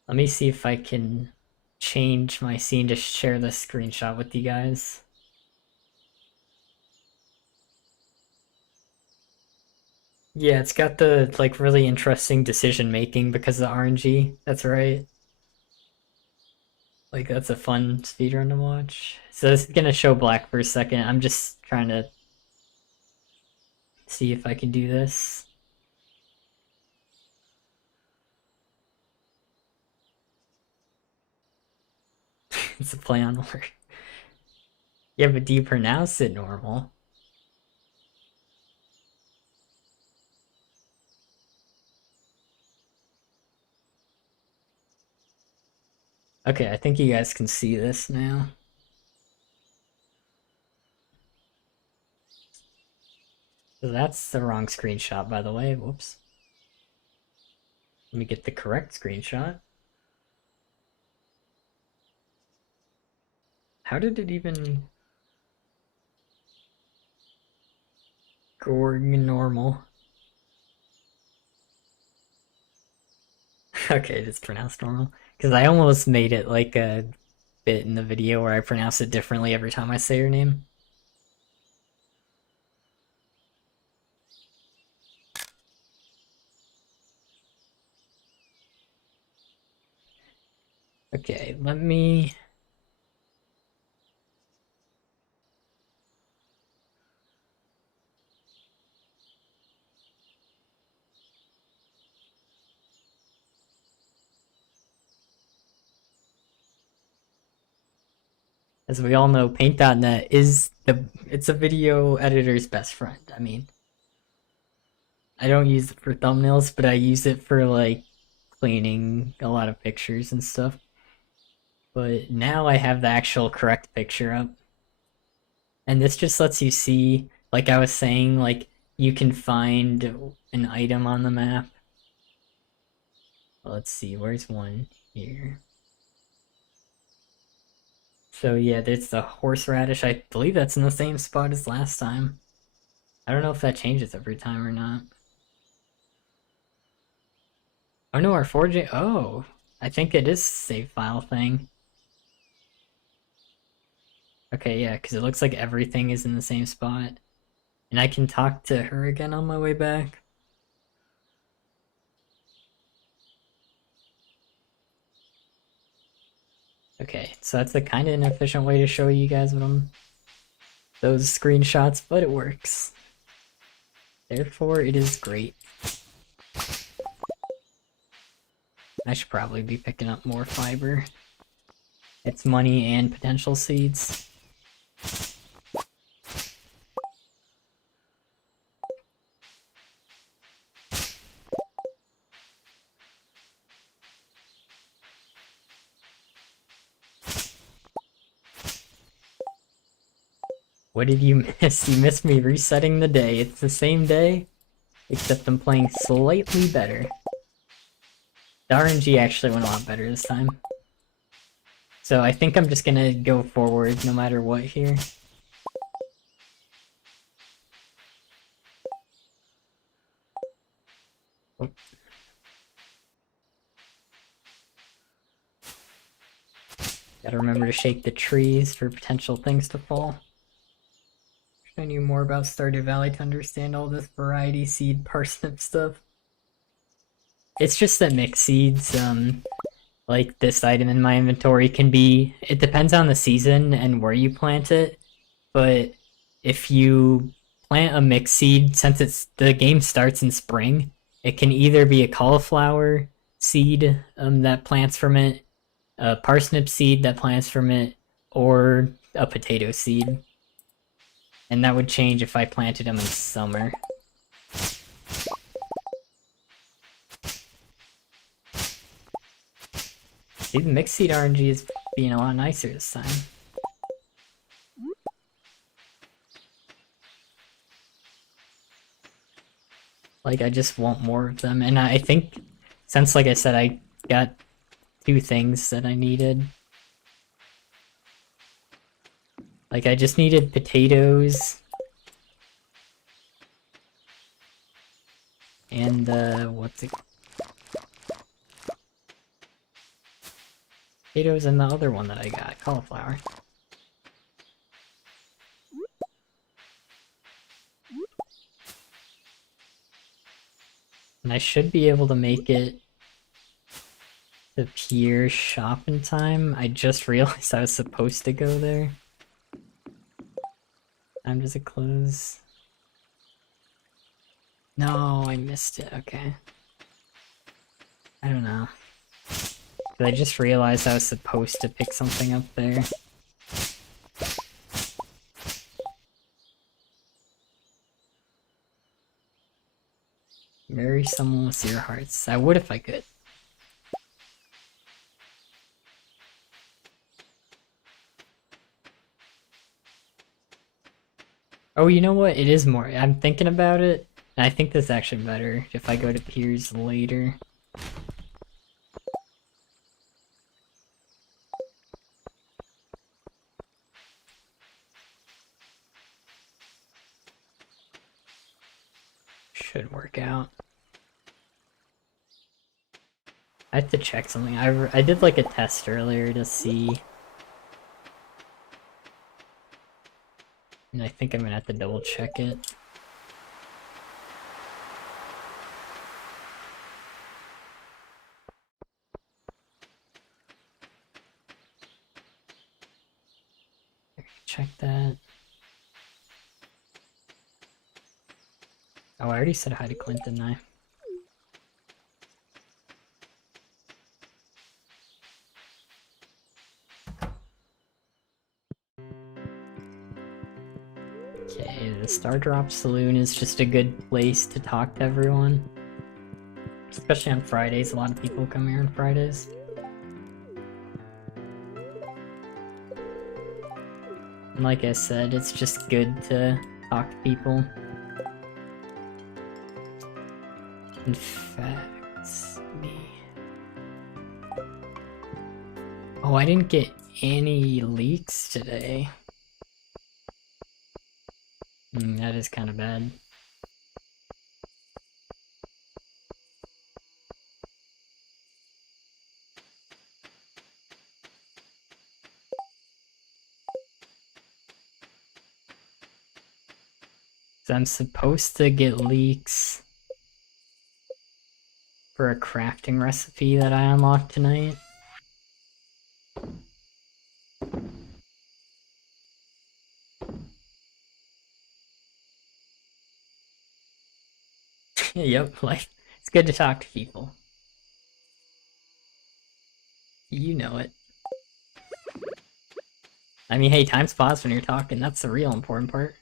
Let me see if I can change my scene to share this screenshot with you guys. Yeah, it's got the, like, really interesting decision making because of the RNG. That's right. Like, that's a fun speedrun to watch. So this is gonna show black for a second. I'm just trying to see if I can do this. It's a play on word. Yeah, but do you pronounce it normal? Okay, I think you guys can see this now. So that's the wrong screenshot, by the way. Whoops. Let me get the correct screenshot. How did it even go normal? Okay, it's pronounced normal. Because I almost made it like a bit in the video where I pronounce it differently every time I say your name. Okay, let me... As we all know, Paint.net is it's a video editor's best friend. I mean, I don't use it for thumbnails, but I use it for like cleaning a lot of pictures and stuff. But now I have the actual correct picture up. And this just lets you see, like I was saying, like you can find an item on the map. Let's see, where's one here? So yeah, there's the horseradish. I believe that's in the same spot as last time. I don't know if that changes every time or not. Oh no, our foraging. Oh, I think it is save file thing. Okay, yeah, because it looks like everything is in the same spot. And I can talk to her again on my way back. Okay, so that's a kind of inefficient way to show you guys those screenshots, but it works. Therefore, it is great. I should probably be picking up more fiber. It's money and potential seeds. What did you miss? You missed me resetting the day. It's the same day, except I'm playing slightly better. The RNG actually went a lot better this time. So I think I'm just gonna go forward no matter what here. Oh. Gotta remember to shake the trees for potential things to fall. I knew more about Stardew Valley to understand all this variety seed parsnip stuff. It's just that mixed seeds, like this item in my inventory can be, it depends on the season and where you plant it, but if you plant a mixed seed, since the game starts in spring, it can either be a cauliflower seed that plants from it, a parsnip seed that plants from it, or a potato seed. And that would change if I planted them in summer. See, the mixed seed RNG is being a lot nicer this time. Like, I just want more of them. And I think, since, like I said, I got 2 things that I needed. Like, I just needed potatoes. And, what's it? Potatoes and the other one that I got, cauliflower. And I should be able to make it to Pier shop in time. I just realized I was supposed to go there. Time does it close? No, I missed it. Okay. I don't know. I just realized I was supposed to pick something up there. Marry someone with your hearts. I would if I could. Oh, you know what? It is more. I'm thinking about it, and I think this is actually better if I go to Piers later. I have to check something. I did like a test earlier to see. And I think I'm gonna have to double check it. Check that. Oh, I already said hi to Clint, didn't I? Okay, the Star Drop Saloon is just a good place to talk to everyone. Especially on Fridays, a lot of people come here on Fridays. And like I said, it's just good to talk to people. In fact, me. Oh, I didn't get any leaks today. That is kind of bad. So I'm supposed to get leaks for a crafting recipe that I unlocked tonight. Yep, like, it's good to talk to people. You know it. I mean, hey, time's paused when you're talking, that's the real important part.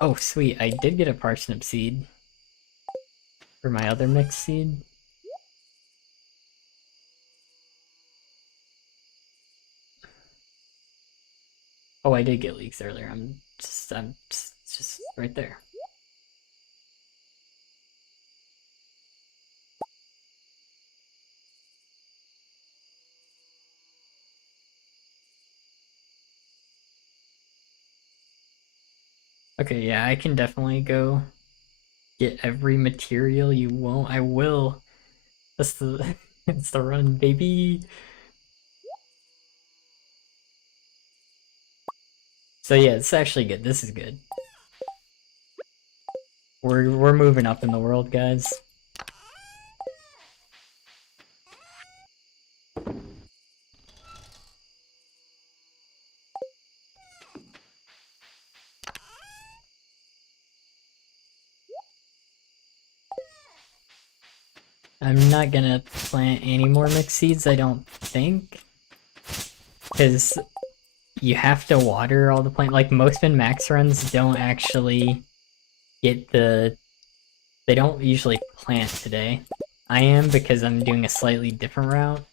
Oh, sweet, I did get a parsnip seed. For my other mixed seed. Oh, I did get leeks earlier, I'm just right there. Okay, yeah, I can definitely go get every material you won't. I will. That's the it's the run, baby. So yeah, it's actually good. This is good. We're moving up in the world, guys. I'm not gonna plant any more mixed seeds, I don't think. Because you have to water all the plants. Like, most min-max runs don't actually get the... They don't usually plant today. I am, because I'm doing a slightly different route.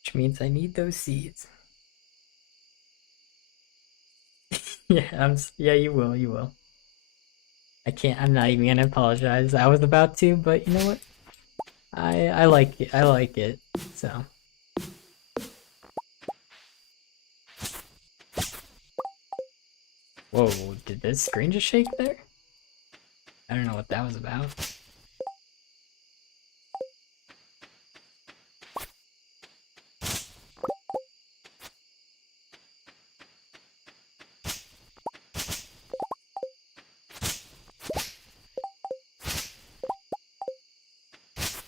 Which means I need those seeds. Yeah, yeah, you will, you will. I'm not even gonna apologize. I was about to, but you know what? I like it, so. Whoa, did this screen just shake there? I don't know what that was about.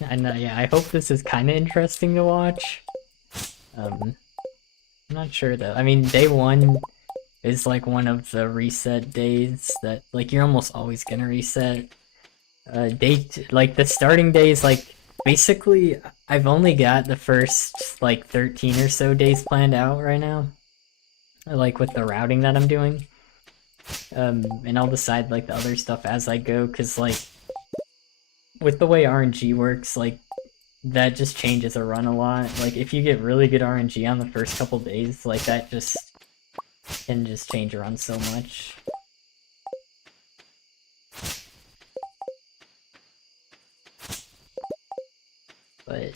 And yeah, I hope this is kind of interesting to watch. I'm not sure though. I mean, day one is like one of the reset days that, like, you're almost always gonna reset. Like, the starting day is like, basically, I've only got the first, like, 13 or so days planned out right now. Like, with the routing that I'm doing. And I'll decide, like, the other stuff as I go, because, like, with the way RNG works, like, that just changes a run a lot. Like, if you get really good RNG on the first couple days, like, that just can just change a run so much. But,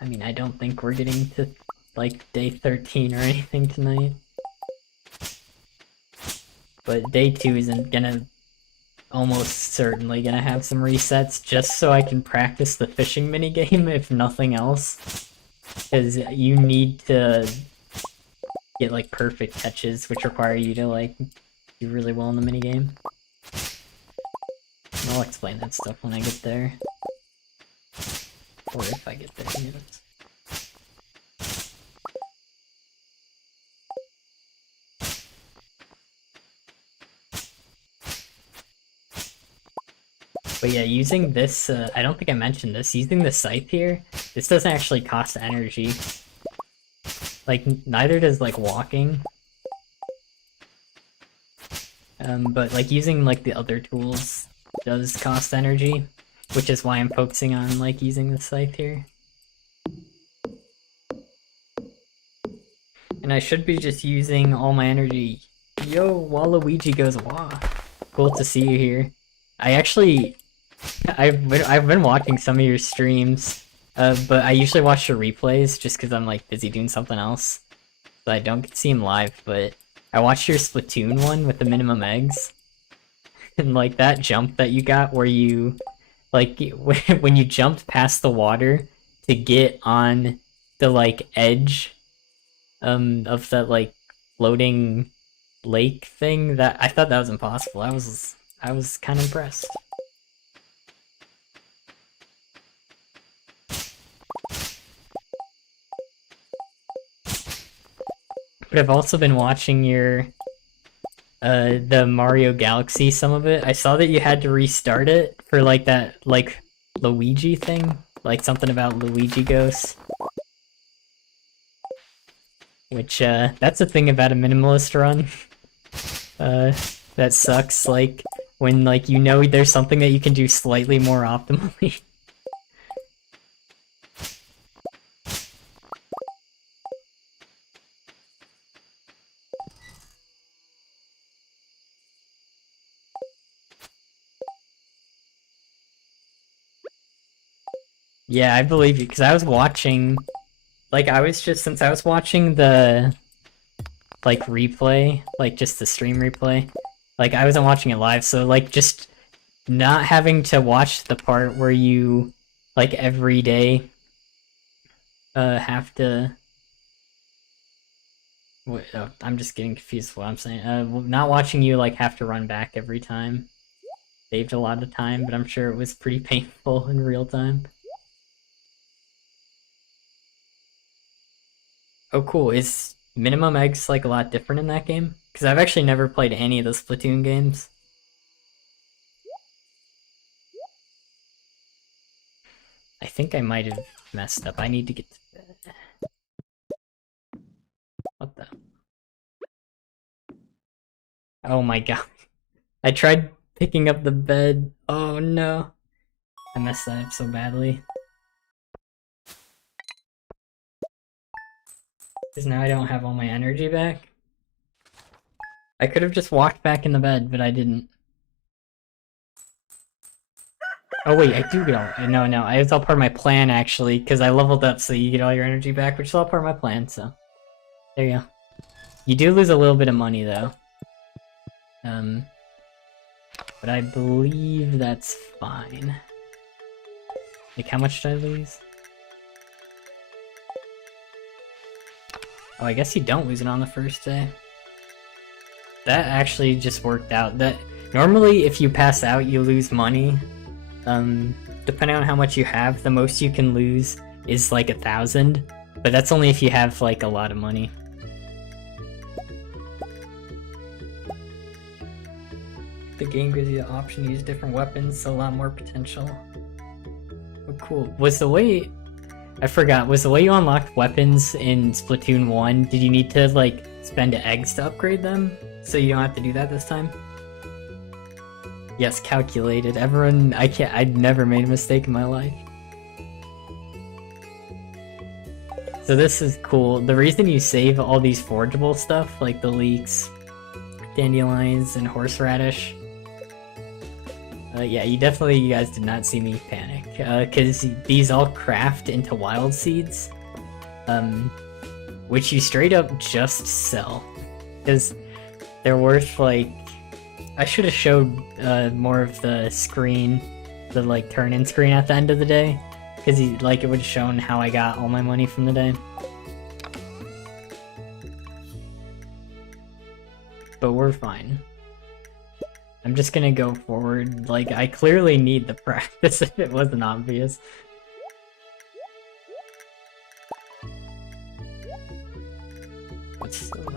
I mean, I don't think we're getting to like day 13 or anything tonight. But day 2 isn't gonna almost certainly gonna have some resets just so I can practice the fishing minigame if nothing else. Because you need to get like perfect catches, which require you to like do really well in the minigame. And I'll explain that stuff when I get there. Or if I get there, yes. But yeah, using this, I don't think I mentioned this, using the scythe here, this doesn't actually cost energy. Like, neither does, like, walking. But, like, using, like, the other tools does cost energy, which is why I'm focusing on, like, using the scythe here. And I should be just using all my energy. Yo, Waluigi goes, wah. Cool to see you here. I've been watching some of your streams, but I usually watch the replays just because I'm like busy doing something else, so I don't get to see him live. But I watched your Splatoon one with the minimum eggs, and like that jump that you got where you, like, when you jumped past the water to get on the like edge, of that like floating lake thing. That I thought that was impossible. I was kind of impressed. But I've also been watching your, the Mario Galaxy, some of it. I saw that you had to restart it for, like, that, like, Luigi thing. Like, something about Luigi ghosts. Which, that's the thing about a minimalist run. That sucks, like, when, like, you know there's something that you can do slightly more optimally. Yeah, I believe you, because I was watching, like, since I was watching the, like, replay, like, just the stream replay, like, I wasn't watching it live, so, like, just not having to watch the part where you, like, every day, have to, wait, oh, I'm just getting confused with what I'm saying, not watching you, like, have to run back every time saved a lot of time, but I'm sure it was pretty painful in real time. Oh, cool. Is minimum eggs, like, a lot different in that game? Because I've actually never played any of the Splatoon games. I think I might have messed up. I need to get to bed. What the? Oh my god. I tried picking up the bed. Oh no. I messed that up so badly. Because now I don't have all my energy back. I could have just walked back in the bed, but I didn't. Oh wait, I do get all... No, it's all part of my plan, actually, because I leveled up so you get all your energy back, which is all part of my plan, so... There you go. You do lose a little bit of money, though. But I believe that's fine. Like, how much did I lose? Oh, I guess you don't lose it on the first day. That actually just worked out. That normally, if you pass out, you lose money. Depending on how much you have, the most you can lose is like 1,000, but that's only if you have like a lot of money. The game gives you the option to use different weapons, so a lot more potential. Oh, cool. Was the way... I forgot, was the way you unlocked weapons in Splatoon 1, did you need to, like, spend eggs to upgrade them? So you don't have to do that this time? Yes, calculated. Everyone... I'd never made a mistake in my life. So this is cool. The reason you save all these forageable stuff, like the leeks, dandelions, and horseradish... yeah, you guys did not see me panic, because these all craft into wild seeds. which you straight up just sell. Because they're worth like... I should have showed more of the screen, the like turn-in screen at the end of the day. Because like it would have shown how I got all my money from the day. But we're fine. I'm just gonna go forward. Like, I clearly need the practice if it wasn't obvious. What's still like...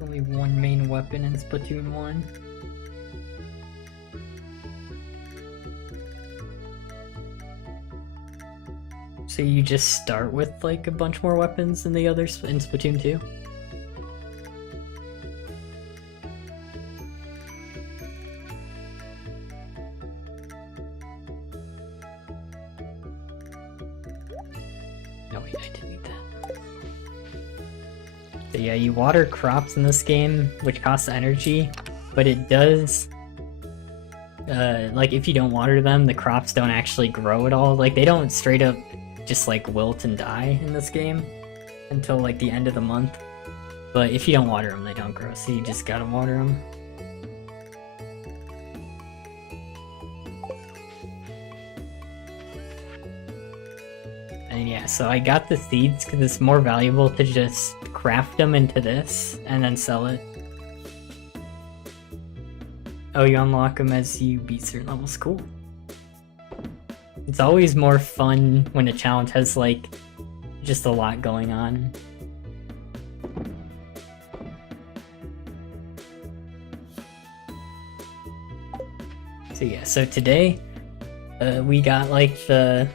Only one main weapon in Splatoon 1. So you just start with like a bunch more weapons than the others in Splatoon 2? Oh wait, I didn't need that. So yeah, you water crops in this game, which costs energy, but it does... like if you don't water them, the crops don't actually grow at all. Like they don't straight up just like wilt and die in this game until like the end of the month. But if you don't water them, they don't grow, so you just gotta water them. And yeah, so I got the seeds because it's more valuable to just craft them into this and then sell it. Oh, you unlock them as you beat certain levels. Cool. It's always more fun when a challenge has, like, just a lot going on. So yeah, so today, we got, like, the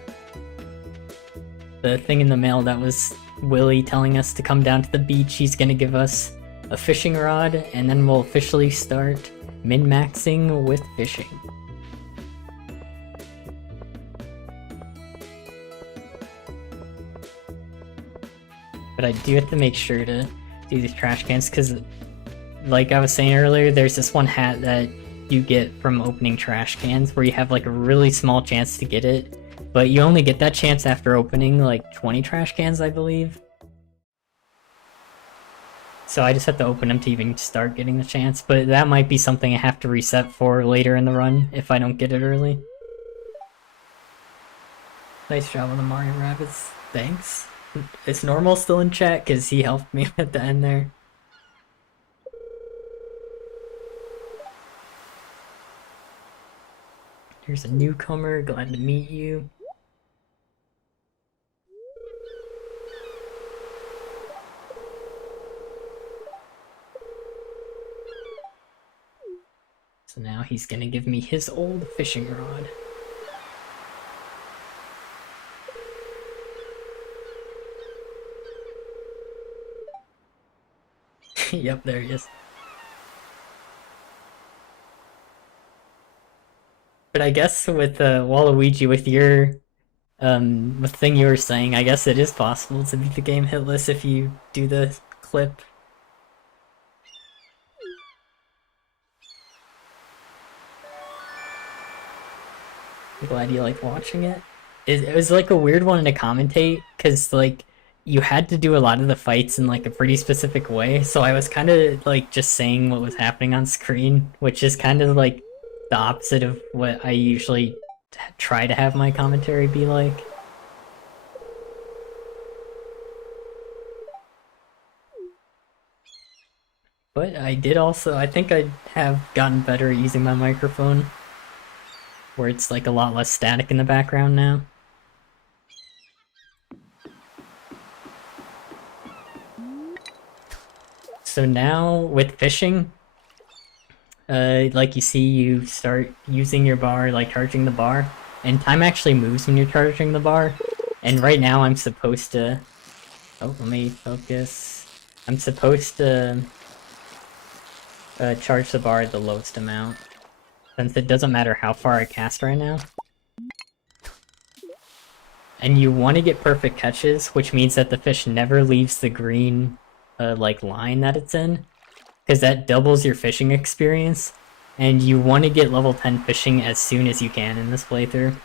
thing in the mail that was Willie telling us to come down to the beach. He's gonna give us a fishing rod, and then we'll officially start min-maxing with fishing. But I do have to make sure to do these trash cans, because like I was saying earlier, there's this one hat that you get from opening trash cans where you have like a really small chance to get it, but you only get that chance after opening like 20 trash cans, I believe. So I just have to open them to even start getting the chance, but that might be something I have to reset for later in the run if I don't get it early. Nice job on the Mario Rabbids. Thanks. Is Normal still in chat? Because he helped me at the end there. Here's a newcomer, glad to meet you. So now he's gonna give me his old fishing rod. Yep, there he is. But I guess with Waluigi, with your the thing you were saying, I guess it is possible to beat the game hitless if you do the clip. I'm glad you like watching it. It was like a weird one to commentate, because like you had to do a lot of the fights in like a pretty specific way, so I was kind of like just saying what was happening on screen, which is kind of like the opposite of what I usually try to have my commentary be like. But I did also, I think I have gotten better at using my microphone, where it's like a lot less static in the background now. So now with fishing, like you see, you start using your bar, like charging the bar, and time actually moves when you're charging the bar. And right now I'm supposed to, oh, let me focus. I'm supposed to charge the bar at the lowest amount, since it doesn't matter how far I cast right now. And you want to get perfect catches, which means that the fish never leaves the green like line that it's in, because that doubles your fishing experience. and you want to get level 10 fishing as soon as you can in this playthrough.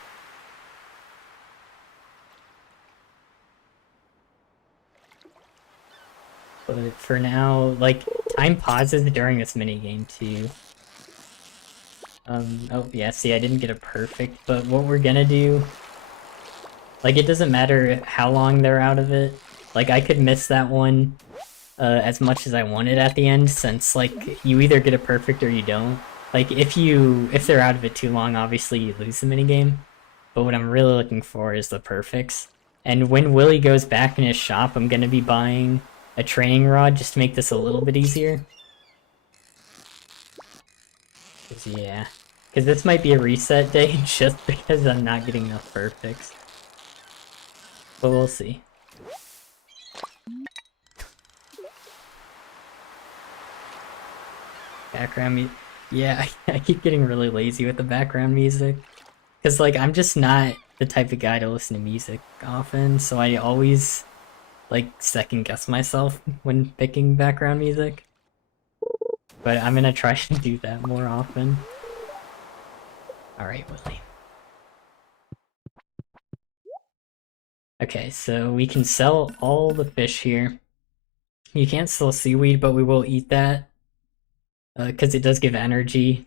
But for now, like, time pauses during this minigame too. Oh yeah, see, I didn't get a perfect, but what we're gonna do... Like, it doesn't matter how long they're out of it. Like, I could miss that one as much as I wanted at the end, since, like, you either get a perfect or you don't. Like, if they're out of it too long, obviously you lose the minigame. But what I'm really looking for is the perfects. And when Willy goes back in his shop, I'm gonna be buying a training rod just to make this a little bit easier. Yeah. Because this might be a reset day just because I'm not getting enough perfects. But we'll see. Background music. Yeah, I keep getting really lazy with the background music. Because, like, I'm just not the type of guy to listen to music often, so I always, like, second guess myself when picking background music. But I'm gonna try to do that more often. Alright, Willy. Okay, so we can sell all the fish here. You can't sell seaweed, but we will eat that. Because it does give energy.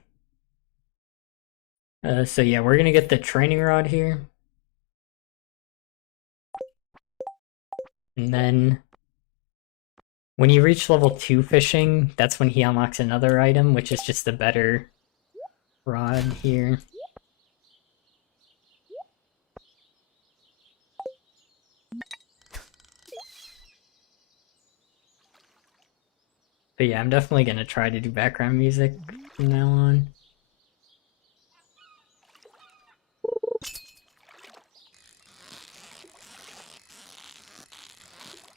So yeah, we're gonna get the training rod here. And then... when you reach level 2 fishing, that's when he unlocks another item, which is just a better rod here. But yeah, I'm definitely gonna try to do background music from now on.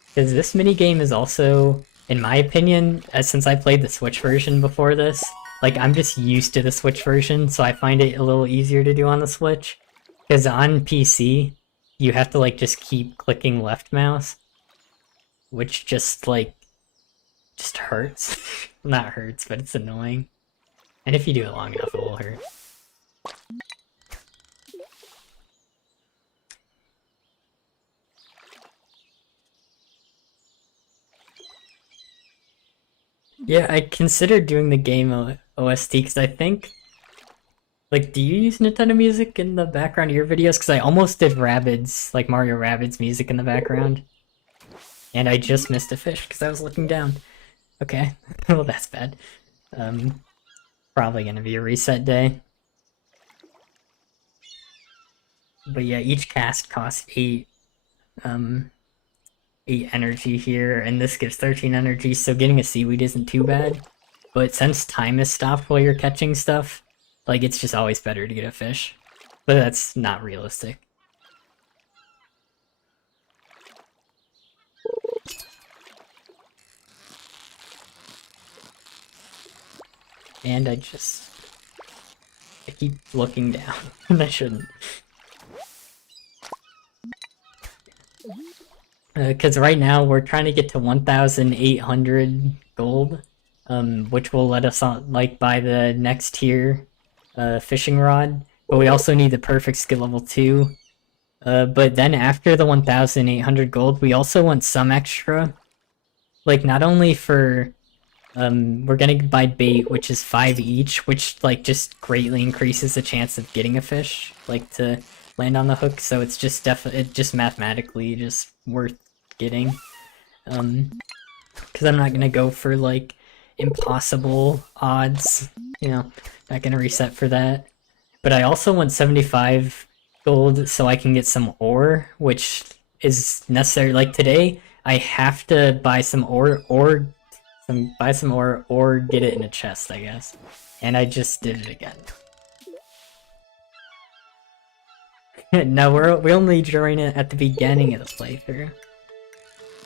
Because this minigame is also, in my opinion, since I played the Switch version before this, like, I'm just used to the Switch version, so I find it a little easier to do on the Switch. Because on PC, you have to, like, just keep clicking left mouse, which just, like, just hurts. Not hurts, but it's annoying. And if you do it long enough, it will hurt. Yeah, I considered doing the game OST because I think... Like, do you use Nintendo music in the background of your videos? Because I almost did Rabbids, like Mario Rabbids music in the background. And I just missed a fish because I was looking down. Okay, well that's bad. Probably gonna be a reset day. But yeah, each cast costs 8 energy here, and this gives 13 energy, so getting a seaweed isn't too bad. But since time is stopped while you're catching stuff, like, it's just always better to get a fish. But that's not realistic. And I keep looking down, and I shouldn't. Because right now we're trying to get to 1,800 gold, which will let us on, like, buy the next tier fishing rod. But we also need the perfect skill level 2. But then after the 1,800 gold, we also want some extra. Like, not only for... we're gonna buy bait, which is 5 each, which, like, just greatly increases the chance of getting a fish, like, to land on the hook, so it's just just mathematically just worth getting. Because I'm not gonna go for, like, impossible odds, you know, not gonna reset for that. But I also want 75 gold so I can get some ore, which is necessary. Like, today, I have to buy some ore, or get it in a chest, I guess. And I just did it again. No, we only join it at the beginning of the playthrough.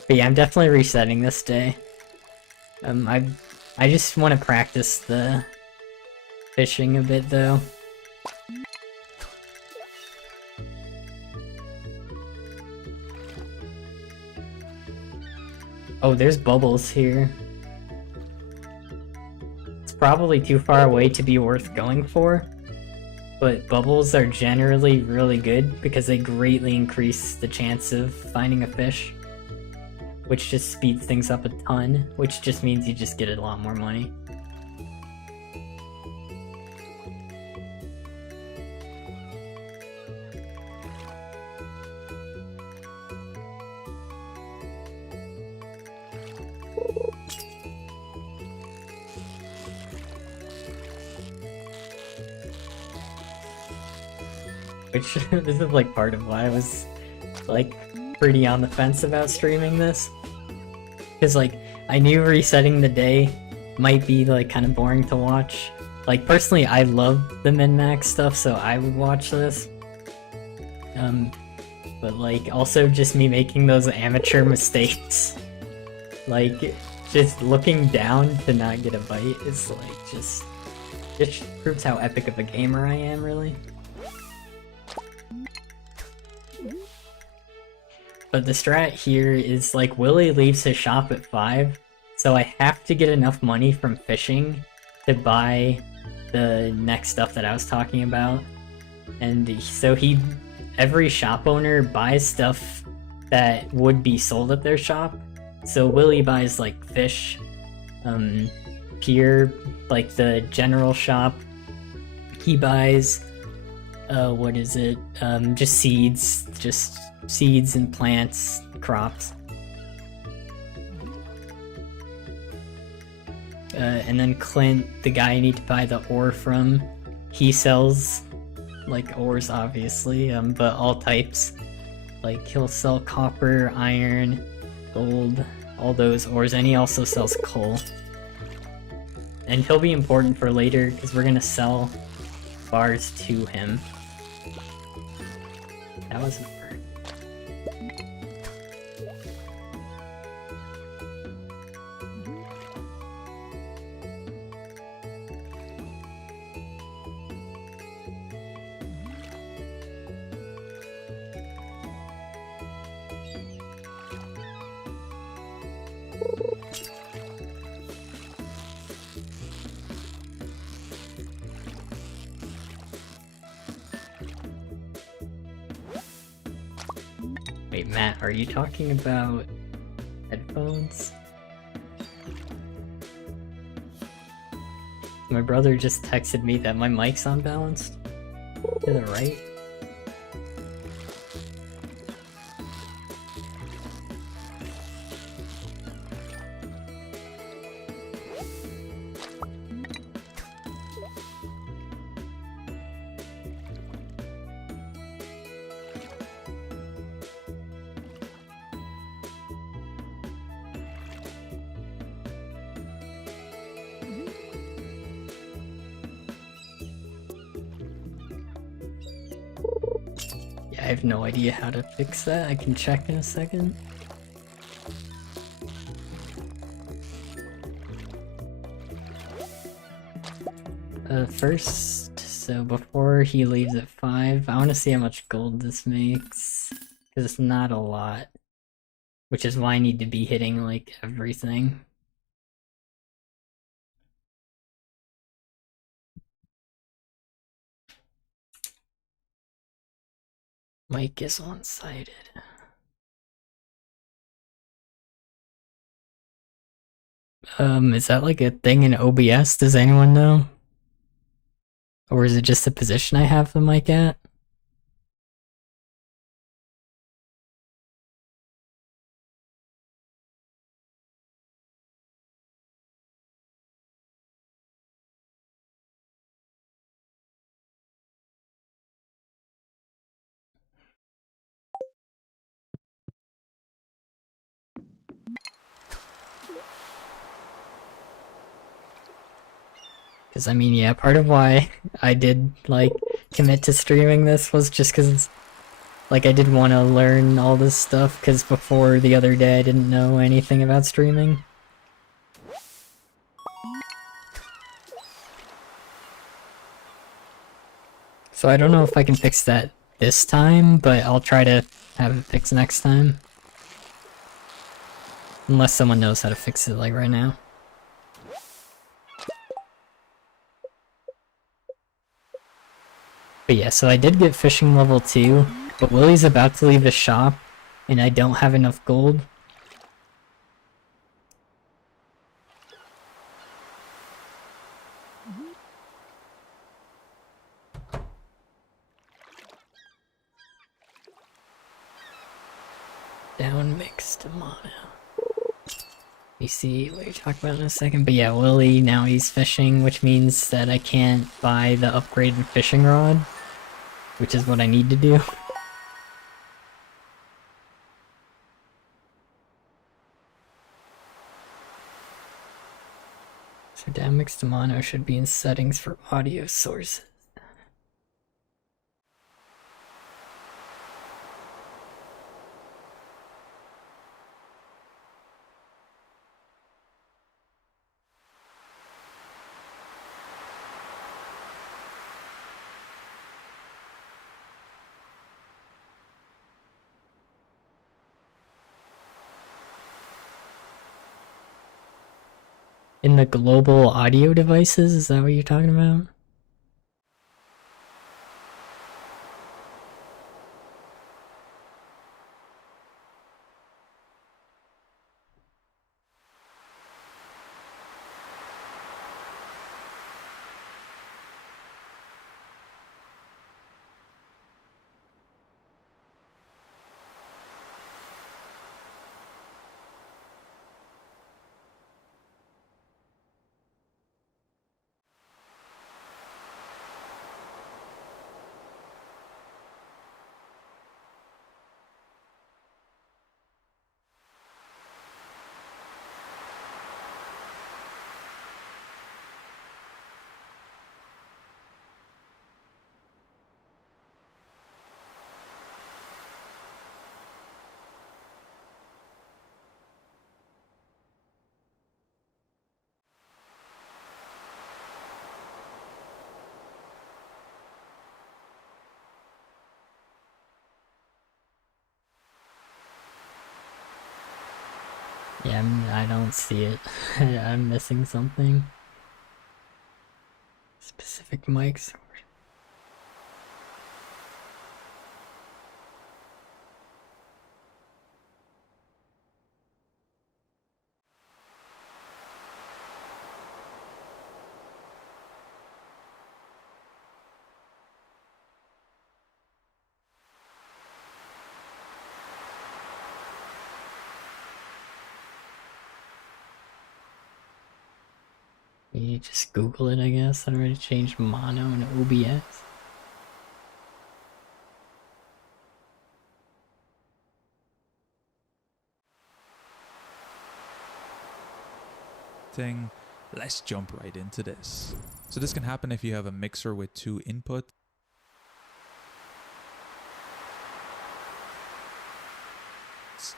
But yeah, I'm definitely resetting this day. I just want to practice the fishing a bit, though. Oh, there's bubbles here. Let's probably too far away to be worth going for, but bubbles are generally really good because they greatly increase the chance of finding a fish, which just speeds things up a ton, which just means you just get a lot more money. Which, this is like part of why I was like pretty on the fence about streaming this. Because like, I knew resetting the day might be like kind of boring to watch. Like personally, I love the min-max stuff, so I would watch this. But like also just me making those amateur mistakes. Like, just looking down to not get a bite is like just proves how epic of a gamer I am, really. But the strat here is like Willy leaves his shop at 5, so I have to get enough money from fishing to buy the next stuff that I was talking about. And so every shop owner buys stuff that would be sold at their shop. So Willy buys like fish, Pier, like the general shop. He buys, what is it? Just seeds and plants, crops. And then Clint, the guy I need to buy the ore from, he sells like ores obviously, but all types. Like he'll sell copper, iron, gold, all those ores, and he also sells coal. And he'll be important for later because we're gonna sell bars to him. That wasn't a bird. Wait, Matt, are you talking about headphones? My brother just texted me that my mic's unbalanced. To the right? I have no idea how to fix that. I can check in a second. First, so before he leaves at 5, I want to see how much gold this makes. Because it's not a lot. Which is why I need to be hitting, like, everything. Mic is one-sided. Is that like a thing in OBS? Does anyone know? Or is it just the position I have the mic at? Because, I mean, yeah, part of why I did, like, commit to streaming this was just because, like, I did want to learn all this stuff, because before the other day I didn't know anything about streaming. So I don't know if I can fix that this time, but I'll try to have it fixed next time. Unless someone knows how to fix it, like, right now. But yeah, so I did get fishing level 2, but Willie's about to leave the shop, and I don't have enough gold. Down mixed mono. You see what you're talking about in a second, but yeah, Willie, now he's fishing, which means that I can't buy the upgraded fishing rod, which is what I need to do. So down mixed mono should be in settings for audio sources. In the global audio devices, is that what you're talking about? Yeah, I don't see it. I'm missing something. Specific mics. You just Google it, I guess. I already changed mono and OBS. Let's jump right into this. So this can happen if you have a mixer with 2 inputs.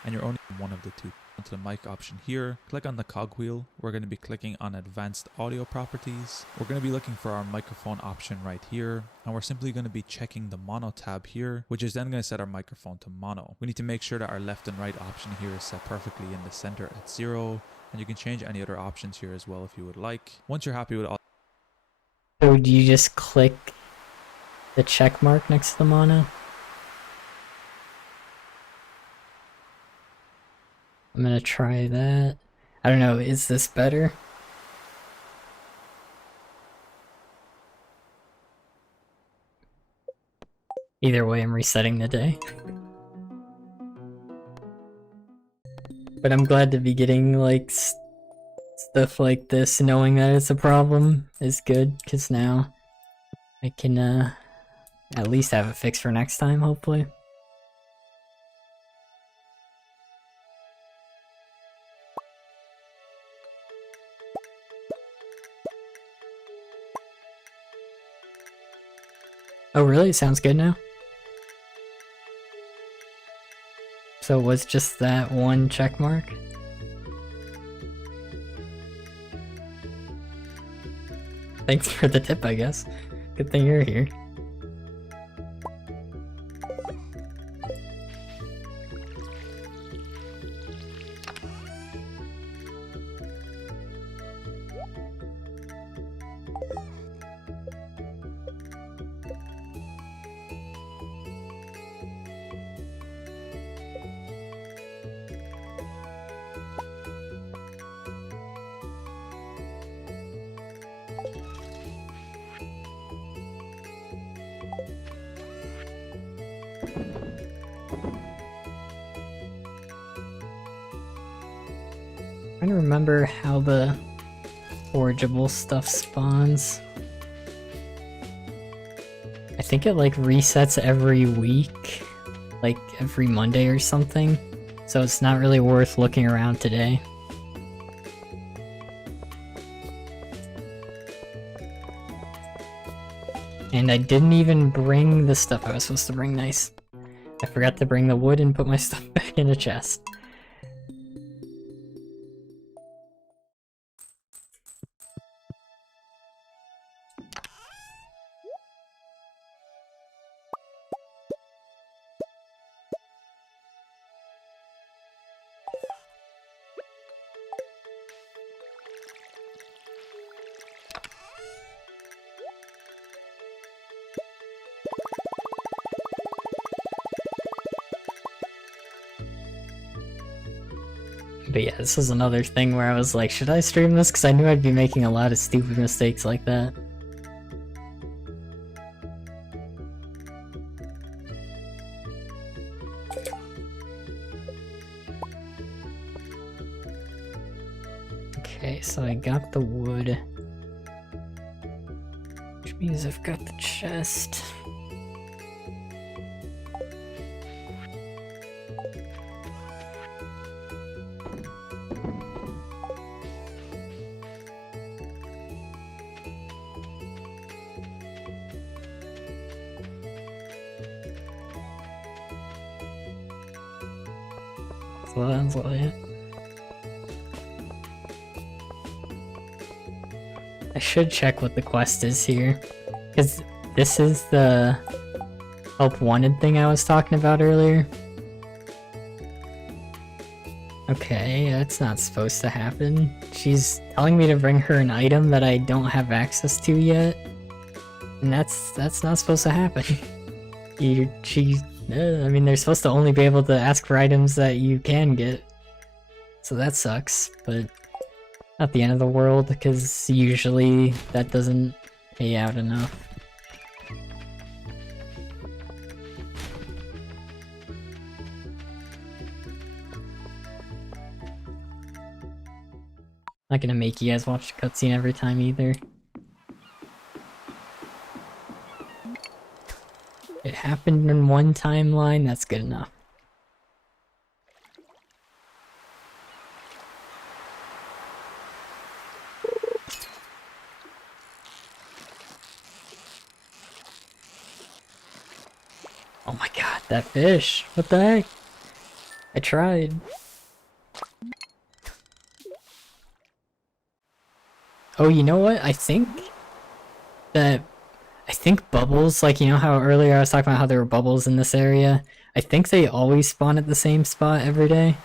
And you're only one of the 2. Onto the mic option here, click on the cogwheel. We're going to be clicking on advanced audio properties. We're going to be looking for our microphone option right here, and we're simply going to be checking the mono tab here, which is then going to set our microphone to mono. We need to make sure that our left and right option here is set perfectly in the center at 0, and you can change any other options here as well if you would like. Once you're happy with all, So do you just click the check mark next to the mono? I'm gonna try that. I don't know, is this better? Either way, I'm resetting the day. But I'm glad to be getting, like, stuff like this, knowing that it's a problem is good, because now I can, at least have it fixed for next time, hopefully. Oh really? It sounds good now? So it was just that one check mark? Thanks for the tip, I guess. Good thing you're here. Trying to remember how the forageable stuff spawns. I think it like resets every week, like every Monday or something, so it's not really worth looking around today. And I didn't even bring the stuff I was supposed to bring. Nice. I forgot to bring the wood and put my stuff back in a chest. But yeah, this was another thing where I was like, should I stream this? Because I knew I'd be making a lot of stupid mistakes like that. Okay, so I got the wood. Which means I've got the chest. Slow down, slow down. I should check what the quest is here, because this is the help wanted thing I was talking about earlier. Okay, that's not supposed to happen. She's telling me to bring her an item that I don't have access to yet, and that's not supposed to happen. I mean, they're supposed to only be able to ask for items that you can get, so that sucks, but not the end of the world, because usually that doesn't pay out enough. Not gonna make you guys watch the cutscene every time either. It happened in one timeline, that's good enough. Oh my god, that fish! What the heck? I tried. Oh, you know what? I think bubbles, like, you know how earlier I was talking about how there were bubbles in this area? I think they always spawn at the same spot every day.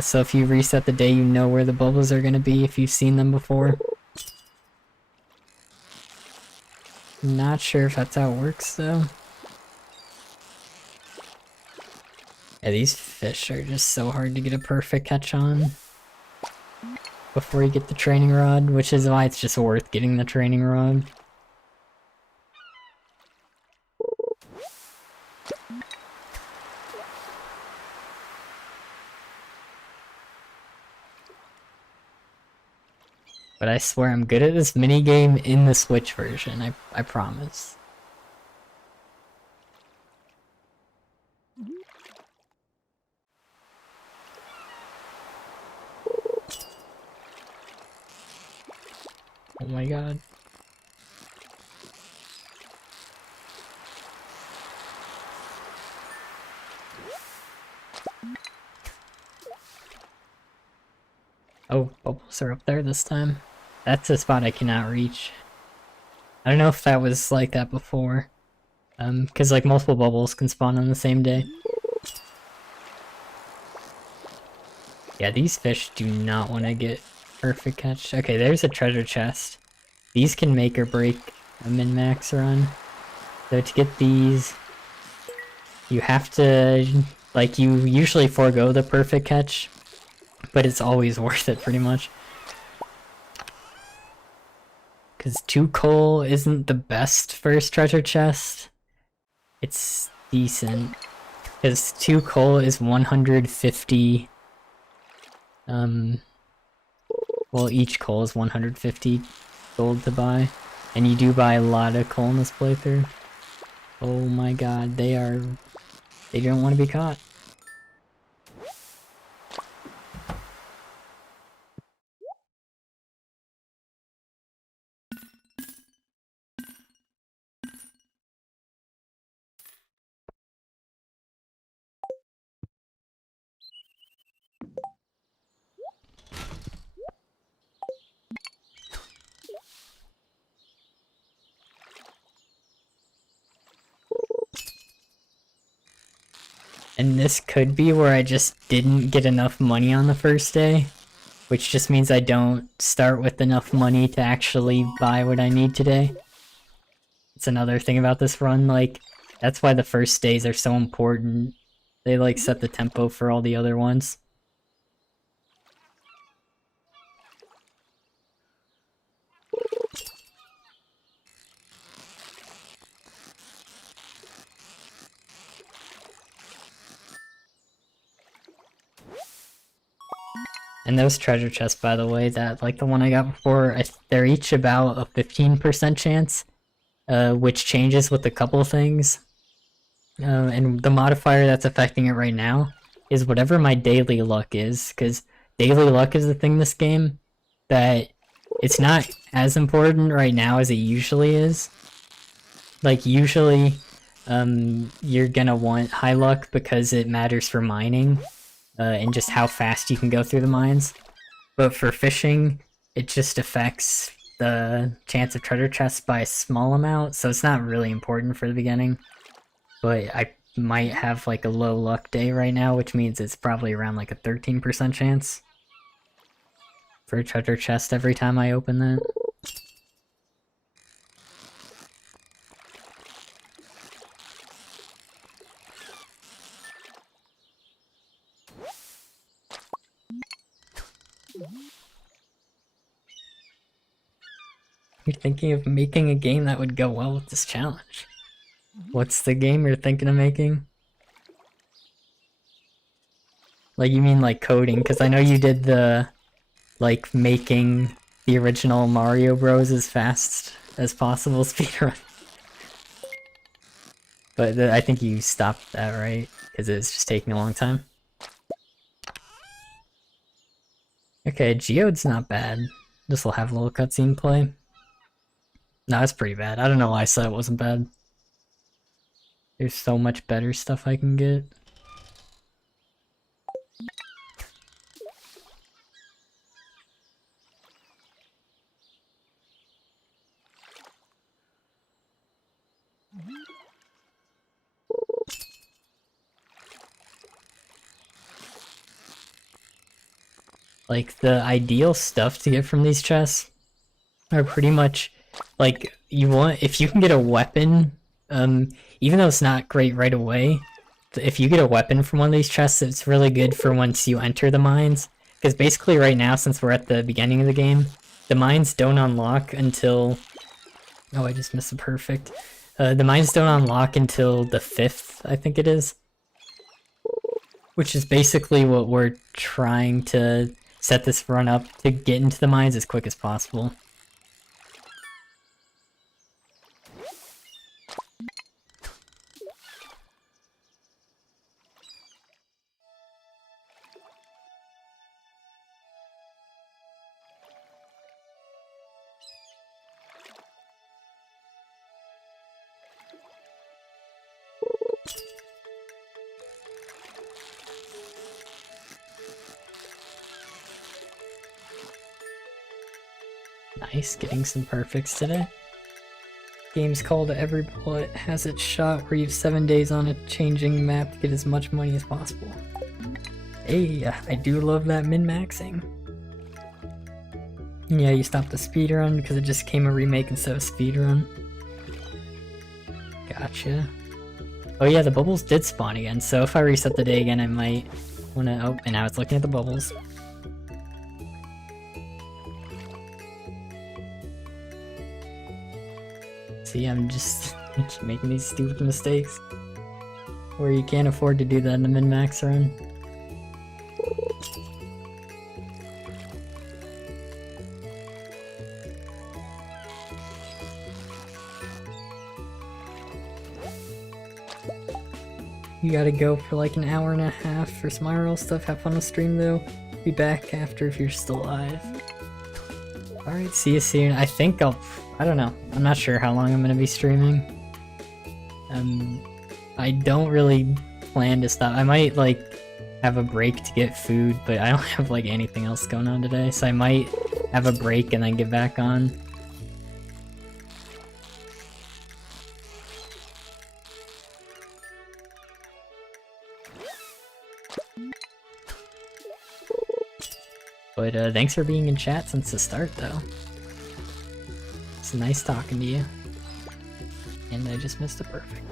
So if you reset the day, you know where the bubbles are gonna be if you've seen them before. Not sure if that's how it works, though. Yeah, these fish are just so hard to get a perfect catch on before you get the training rod, which is why it's just worth getting the training rod. But I swear I'm good at this minigame in the Switch version, I promise. Oh my god. Oh, bubbles are up there this time. That's a spot I cannot reach. I don't know if that was like that before. Because like multiple bubbles can spawn on the same day. Yeah, these fish do not want to get perfect catch. Okay, there's a treasure chest. These can make or break a min-max run. So to get these, you have to, like, you usually forego the perfect catch, but it's always worth it pretty much. Because 2 coal isn't the best first treasure chest, It's decent. Because 2 coal is 150... well, each coal is 150 gold to buy. And you do buy a lot of coal in this playthrough. Oh my god, they don't want to be caught. And this could be where I just didn't get enough money on the first day, which just means I don't start with enough money to actually buy what I need today. It's another thing about this run, like, that's why the first days are so important. They, like, set the tempo for all the other ones. And those treasure chests, by the way, that, like the one I got before, they're each about a 15% chance, which changes with a couple things. And the modifier that's affecting it right now is whatever my daily luck is, because daily luck is the thing in this game that it's not as important right now as it usually is. Like, usually, you're gonna want high luck because it matters for mining, and just how fast you can go through the mines. But for fishing, it just affects the chance of treasure chests by a small amount, so it's not really important for the beginning. But I might have like a low luck day right now, which means it's probably around like a 13% chance for a treasure chest every time I open that. You're thinking of making a game that would go well with this challenge. What's the game you're thinking of making? Like, you mean like coding, because I know you did the, like, making the original Mario Bros. As fast as possible speedrun. But I think you stopped that, right? Because it's just taking a long time. Okay, Geode's not bad. This will have a little cutscene play. No, it's pretty bad. I don't know why I said it wasn't bad. There's so much better stuff I can get. Like, the ideal stuff to get from these chests are pretty much, like, if you can get a weapon, even though it's not great right away, if you get a weapon from one of these chests, it's really good for once you enter the mines. Because basically right now, since we're at the beginning of the game, the mines don't unlock until... Oh, I just missed a perfect. The mines don't unlock until the 5th, I think it is. Which is basically what we're trying to set this run up to get into the mines as quick as possible. Nice, getting some perfects today. Game's called Every Bullet Has Its Shot, where you have 7 days on a changing map to get as much money as possible. Hey, I do love that min-maxing. Yeah, you stopped the speedrun because it just came a remake instead of speedrun. Gotcha. Oh yeah, the bubbles did spawn again, so if I reset the day again, I might wanna... Oh, and now it's looking at the bubbles. See, I'm just Just making these stupid mistakes. Where you can't afford to do that in a min-max run. You gotta go for like an hour and a half for some IRL stuff. Have fun with stream though. Be back after if you're still alive. Alright, see you soon. I think I don't know. I'm not sure how long I'm gonna be streaming. I don't really plan to stop. I might like have a break to get food, but I don't have like anything else going on today, so I might have a break and then get back on. But thanks for being in chat since the start though. It's nice talking to you. And I just missed it perfect.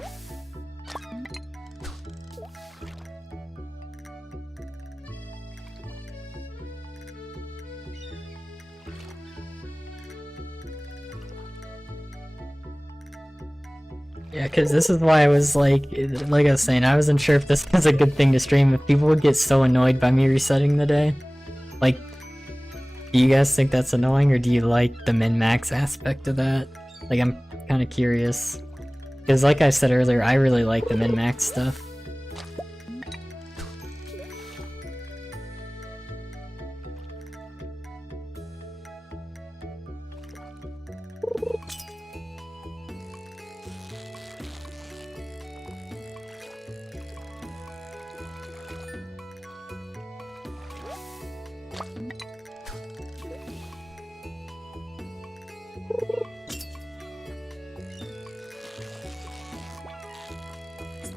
Yeah, because this is why I was like I was saying, I wasn't sure if this was a good thing to stream, if people would get so annoyed by me resetting the day. Like, do you guys think that's annoying, or do you like the min-max aspect of that? Like, I'm kind of curious. Because like I said earlier, I really like the min-max stuff.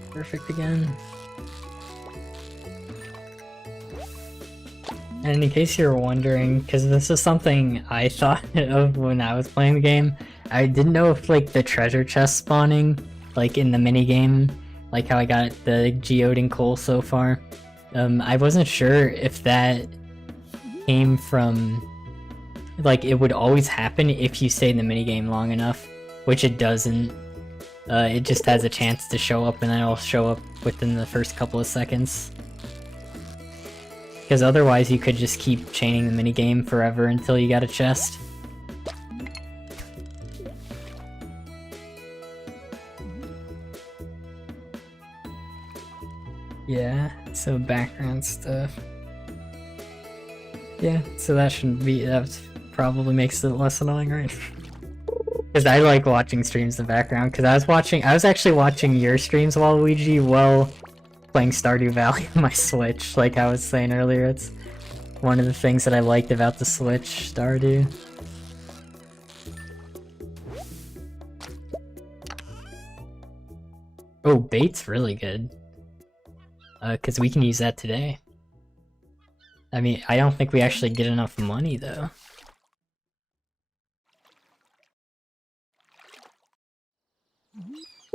Perfect again. And in case you were wondering, because this is something I thought of when I was playing the game, I didn't know if like the treasure chest spawning, like in the minigame, like how I got the geode and coal so far, I wasn't sure if that came from, like it would always happen if you stay in the minigame long enough, which it doesn't. It just has a chance to show up and then it'll show up within the first couple of seconds. Because otherwise you could just keep chaining the minigame forever until you got a chest. Yeah, so background stuff. Yeah, so that shouldn't be, that probably makes it less annoying, right? Because I like watching streams in the background, because I was actually watching your streams, Waluigi, while playing Stardew Valley on my Switch, like I was saying earlier. It's one of the things that I liked about the Switch, Stardew. Oh, bait's really good. Because we can use that today. I mean, I don't think we actually get enough money, though.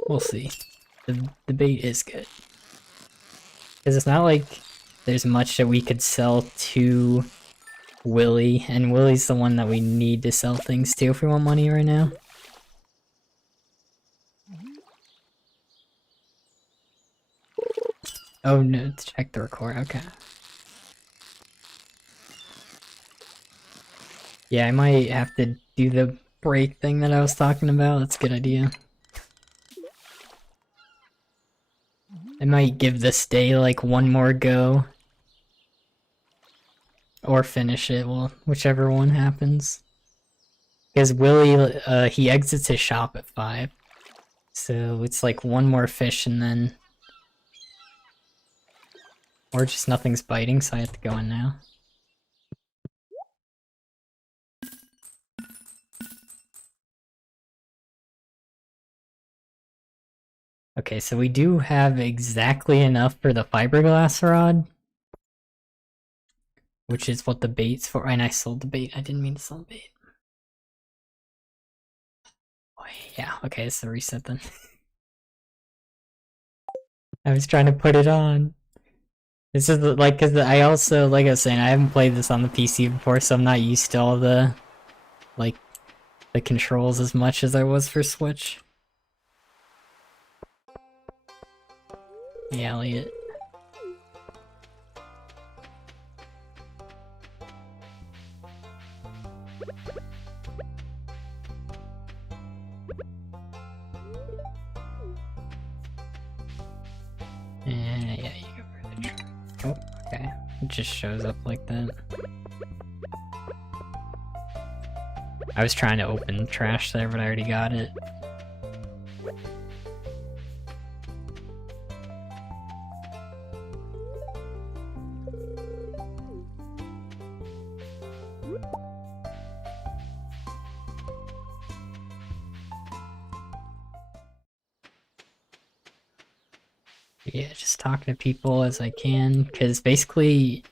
We'll see. The bait is good. Because it's not like there's much that we could sell to Willy, and Willy's the one that we need to sell things to if we want money right now. Oh no, to check the record, okay. Yeah, I might have to do the break thing that I was talking about. That's a good idea. I might give this day like one more go. Or finish it, well, whichever one happens. Because Willy, he exits his shop at 5. So it's like one more fish and then... Or just nothing's biting, so I have to go in now. Okay, so we do have exactly enough for the fiberglass rod. Which is what the bait's for, and I sold the bait. I didn't mean to sell the bait. Oh, yeah, okay, it's the reset then. I was trying to put it on. This is like, cause I also, like I was saying, I haven't played this on the PC before, so I'm not used to all the, like, the controls as much as I was for Switch. Hey, Elliot. And yeah, you go for the truck. Oh, okay. It just shows up like that. I was trying to open trash there, but I already got it. Yeah, just talking to people as I can, because basically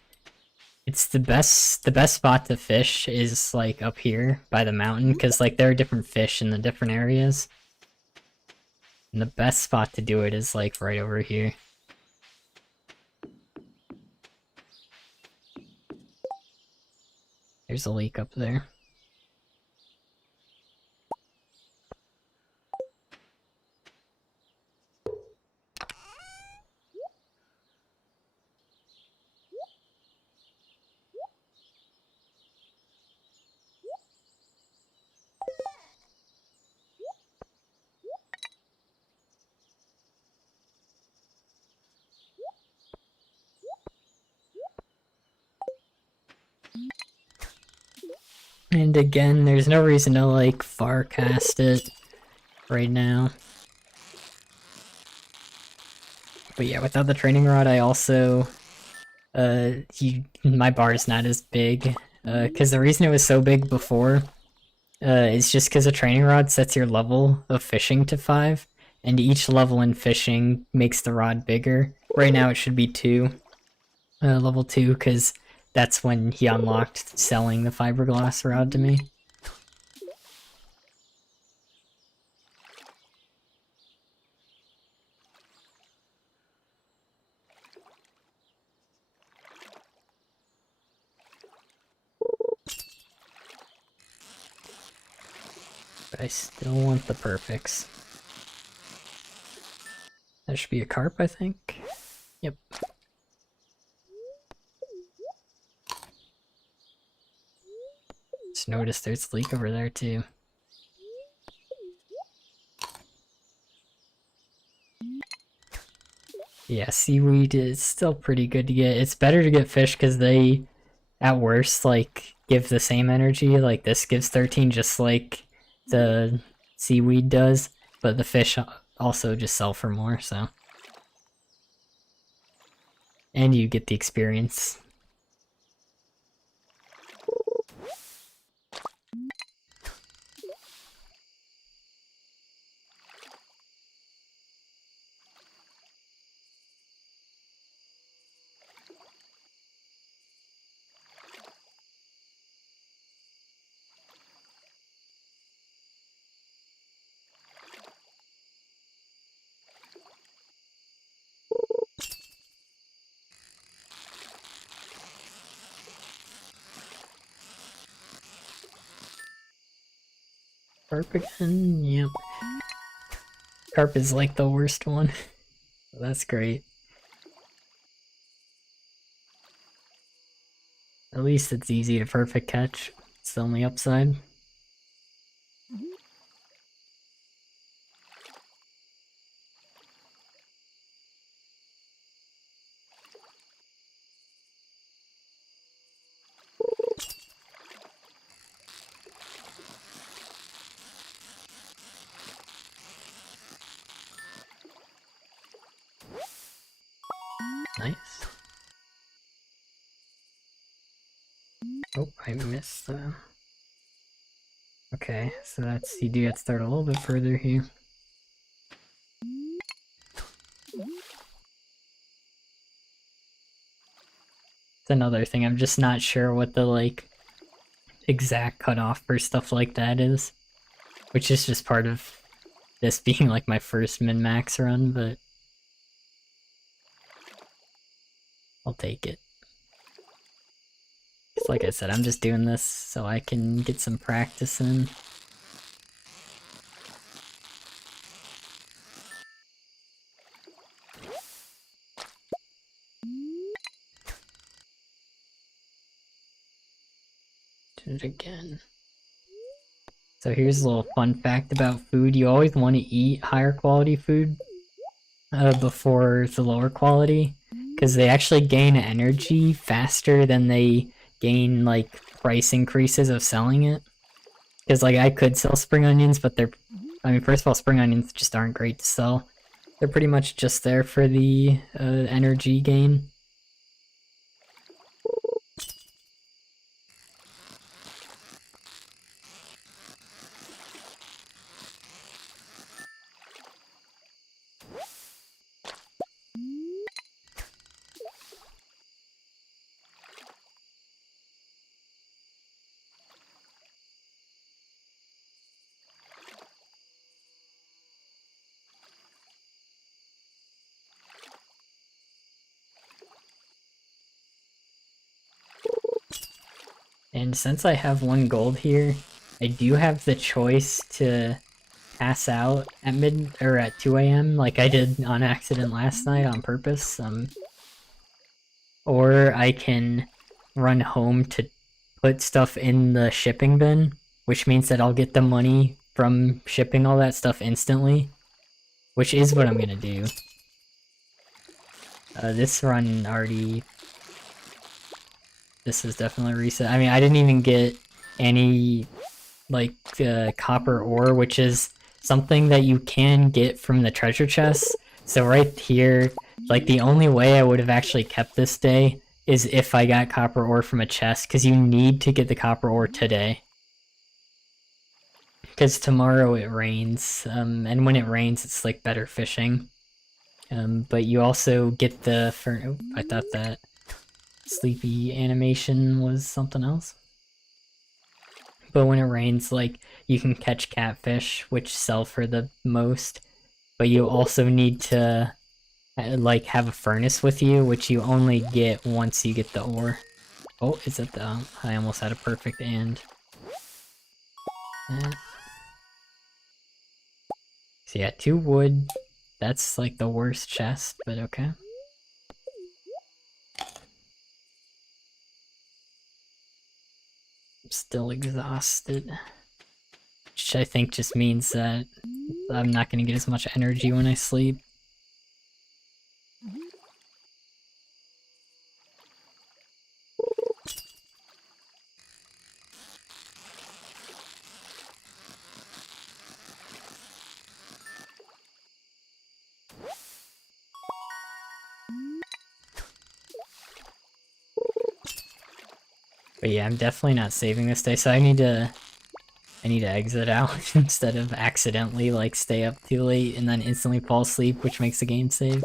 it's the best spot to fish is like up here by the mountain, because like there are different fish in the different areas. And the best spot to do it is like right over here. There's a leak up there. And again, there's no reason to like far cast it right now. But yeah, without the training rod, I also my bar is not as big. Because the reason it was so big before is just because a training rod sets your level of fishing to 5, and each level in fishing makes the rod bigger. Right now it should be 2, level 2, because that's when he unlocked selling the fiberglass rod to me. But I still want the perfects. That should be a carp, I think. Yep. Just noticed there's a leak over there too. Yeah, seaweed is still pretty good to get. It's better to get fish because they, at worst, like, give the same energy. Like, this gives 13 just like the seaweed does, but the fish also just sell for more, so. And you get the experience. Carp again? Yep. Carp is like the worst one. That's great. At least it's easy to perfect catch. It's the only upside. Nice. Oh, I missed the... Okay, so that's... You do have to start a little bit further here. It's another thing, I'm just not sure what the, like, exact cutoff for stuff like that is. Which is just part of this being, like, my first min-max run, but... I'll take it. Like I said, I'm just doing this so I can get some practice in. it again. So here's a little fun fact about food. You always want to eat higher quality food before the lower quality, because they actually gain energy faster than they gain like price increases of selling it. Because like I could sell spring onions, but first of all, spring onions just aren't great to sell. They're pretty much just there for the energy gain. And since I have 1 gold here, I do have the choice to pass out at at 2 a.m. like I did on accident last night on purpose. Or I can run home to put stuff in the shipping bin, which means that I'll get the money from shipping all that stuff instantly, which is what I'm gonna do. This run already... This is definitely reset. I mean, I didn't even get any, like, copper ore, which is something that you can get from the treasure chests. So right here, like, the only way I would have actually kept this day is if I got copper ore from a chest, because you need to get the copper ore today. Because tomorrow it rains, and when it rains, it's, like, better fishing. But you also get the... Oh, I thought that sleepy animation was something else. But when it rains, like, you can catch catfish, which sell for the most, but you also need to, like, have a furnace with you, which you only get once you get the ore. Oh, is it the... I almost had a perfect and. So yeah, 2 wood. That's, like, the worst chest, but okay. Still exhausted, which I think just means that I'm not gonna get as much energy when I sleep. But yeah, I'm definitely not saving this day, so I need to exit out instead of accidentally, like, stay up too late and then instantly fall asleep, which makes the game save.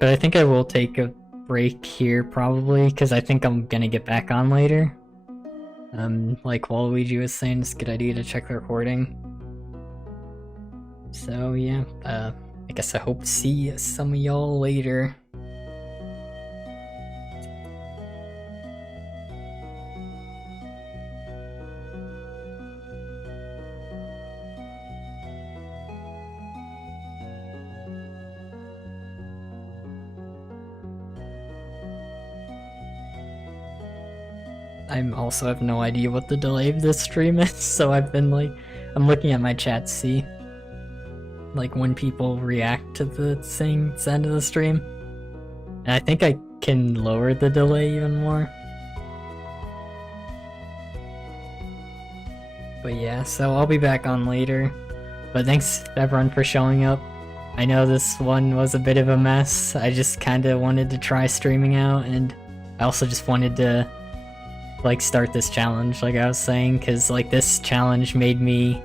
But I think I will take a break here, probably, because I think I'm gonna get back on later. Like Waluigi was saying, it's a good idea to check the recording. So yeah, I guess I hope to see some of y'all later. I also have no idea what the delay of this stream is, so I've been like, I'm looking at my chat to see, like, when people react to the thing at the end of the stream. And I think I can lower the delay even more. But yeah, so I'll be back on later. But thanks everyone for showing up. I know this one was a bit of a mess. I just kinda wanted to try streaming out, and I also just wanted to, like, start this challenge, like I was saying, because, like, this challenge made me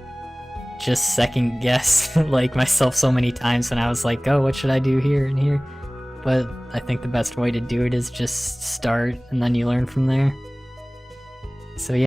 just second guess, like, myself so many times when I was like, oh, what should I do here and here? But I think the best way to do it is just start, and then you learn from there. So yeah.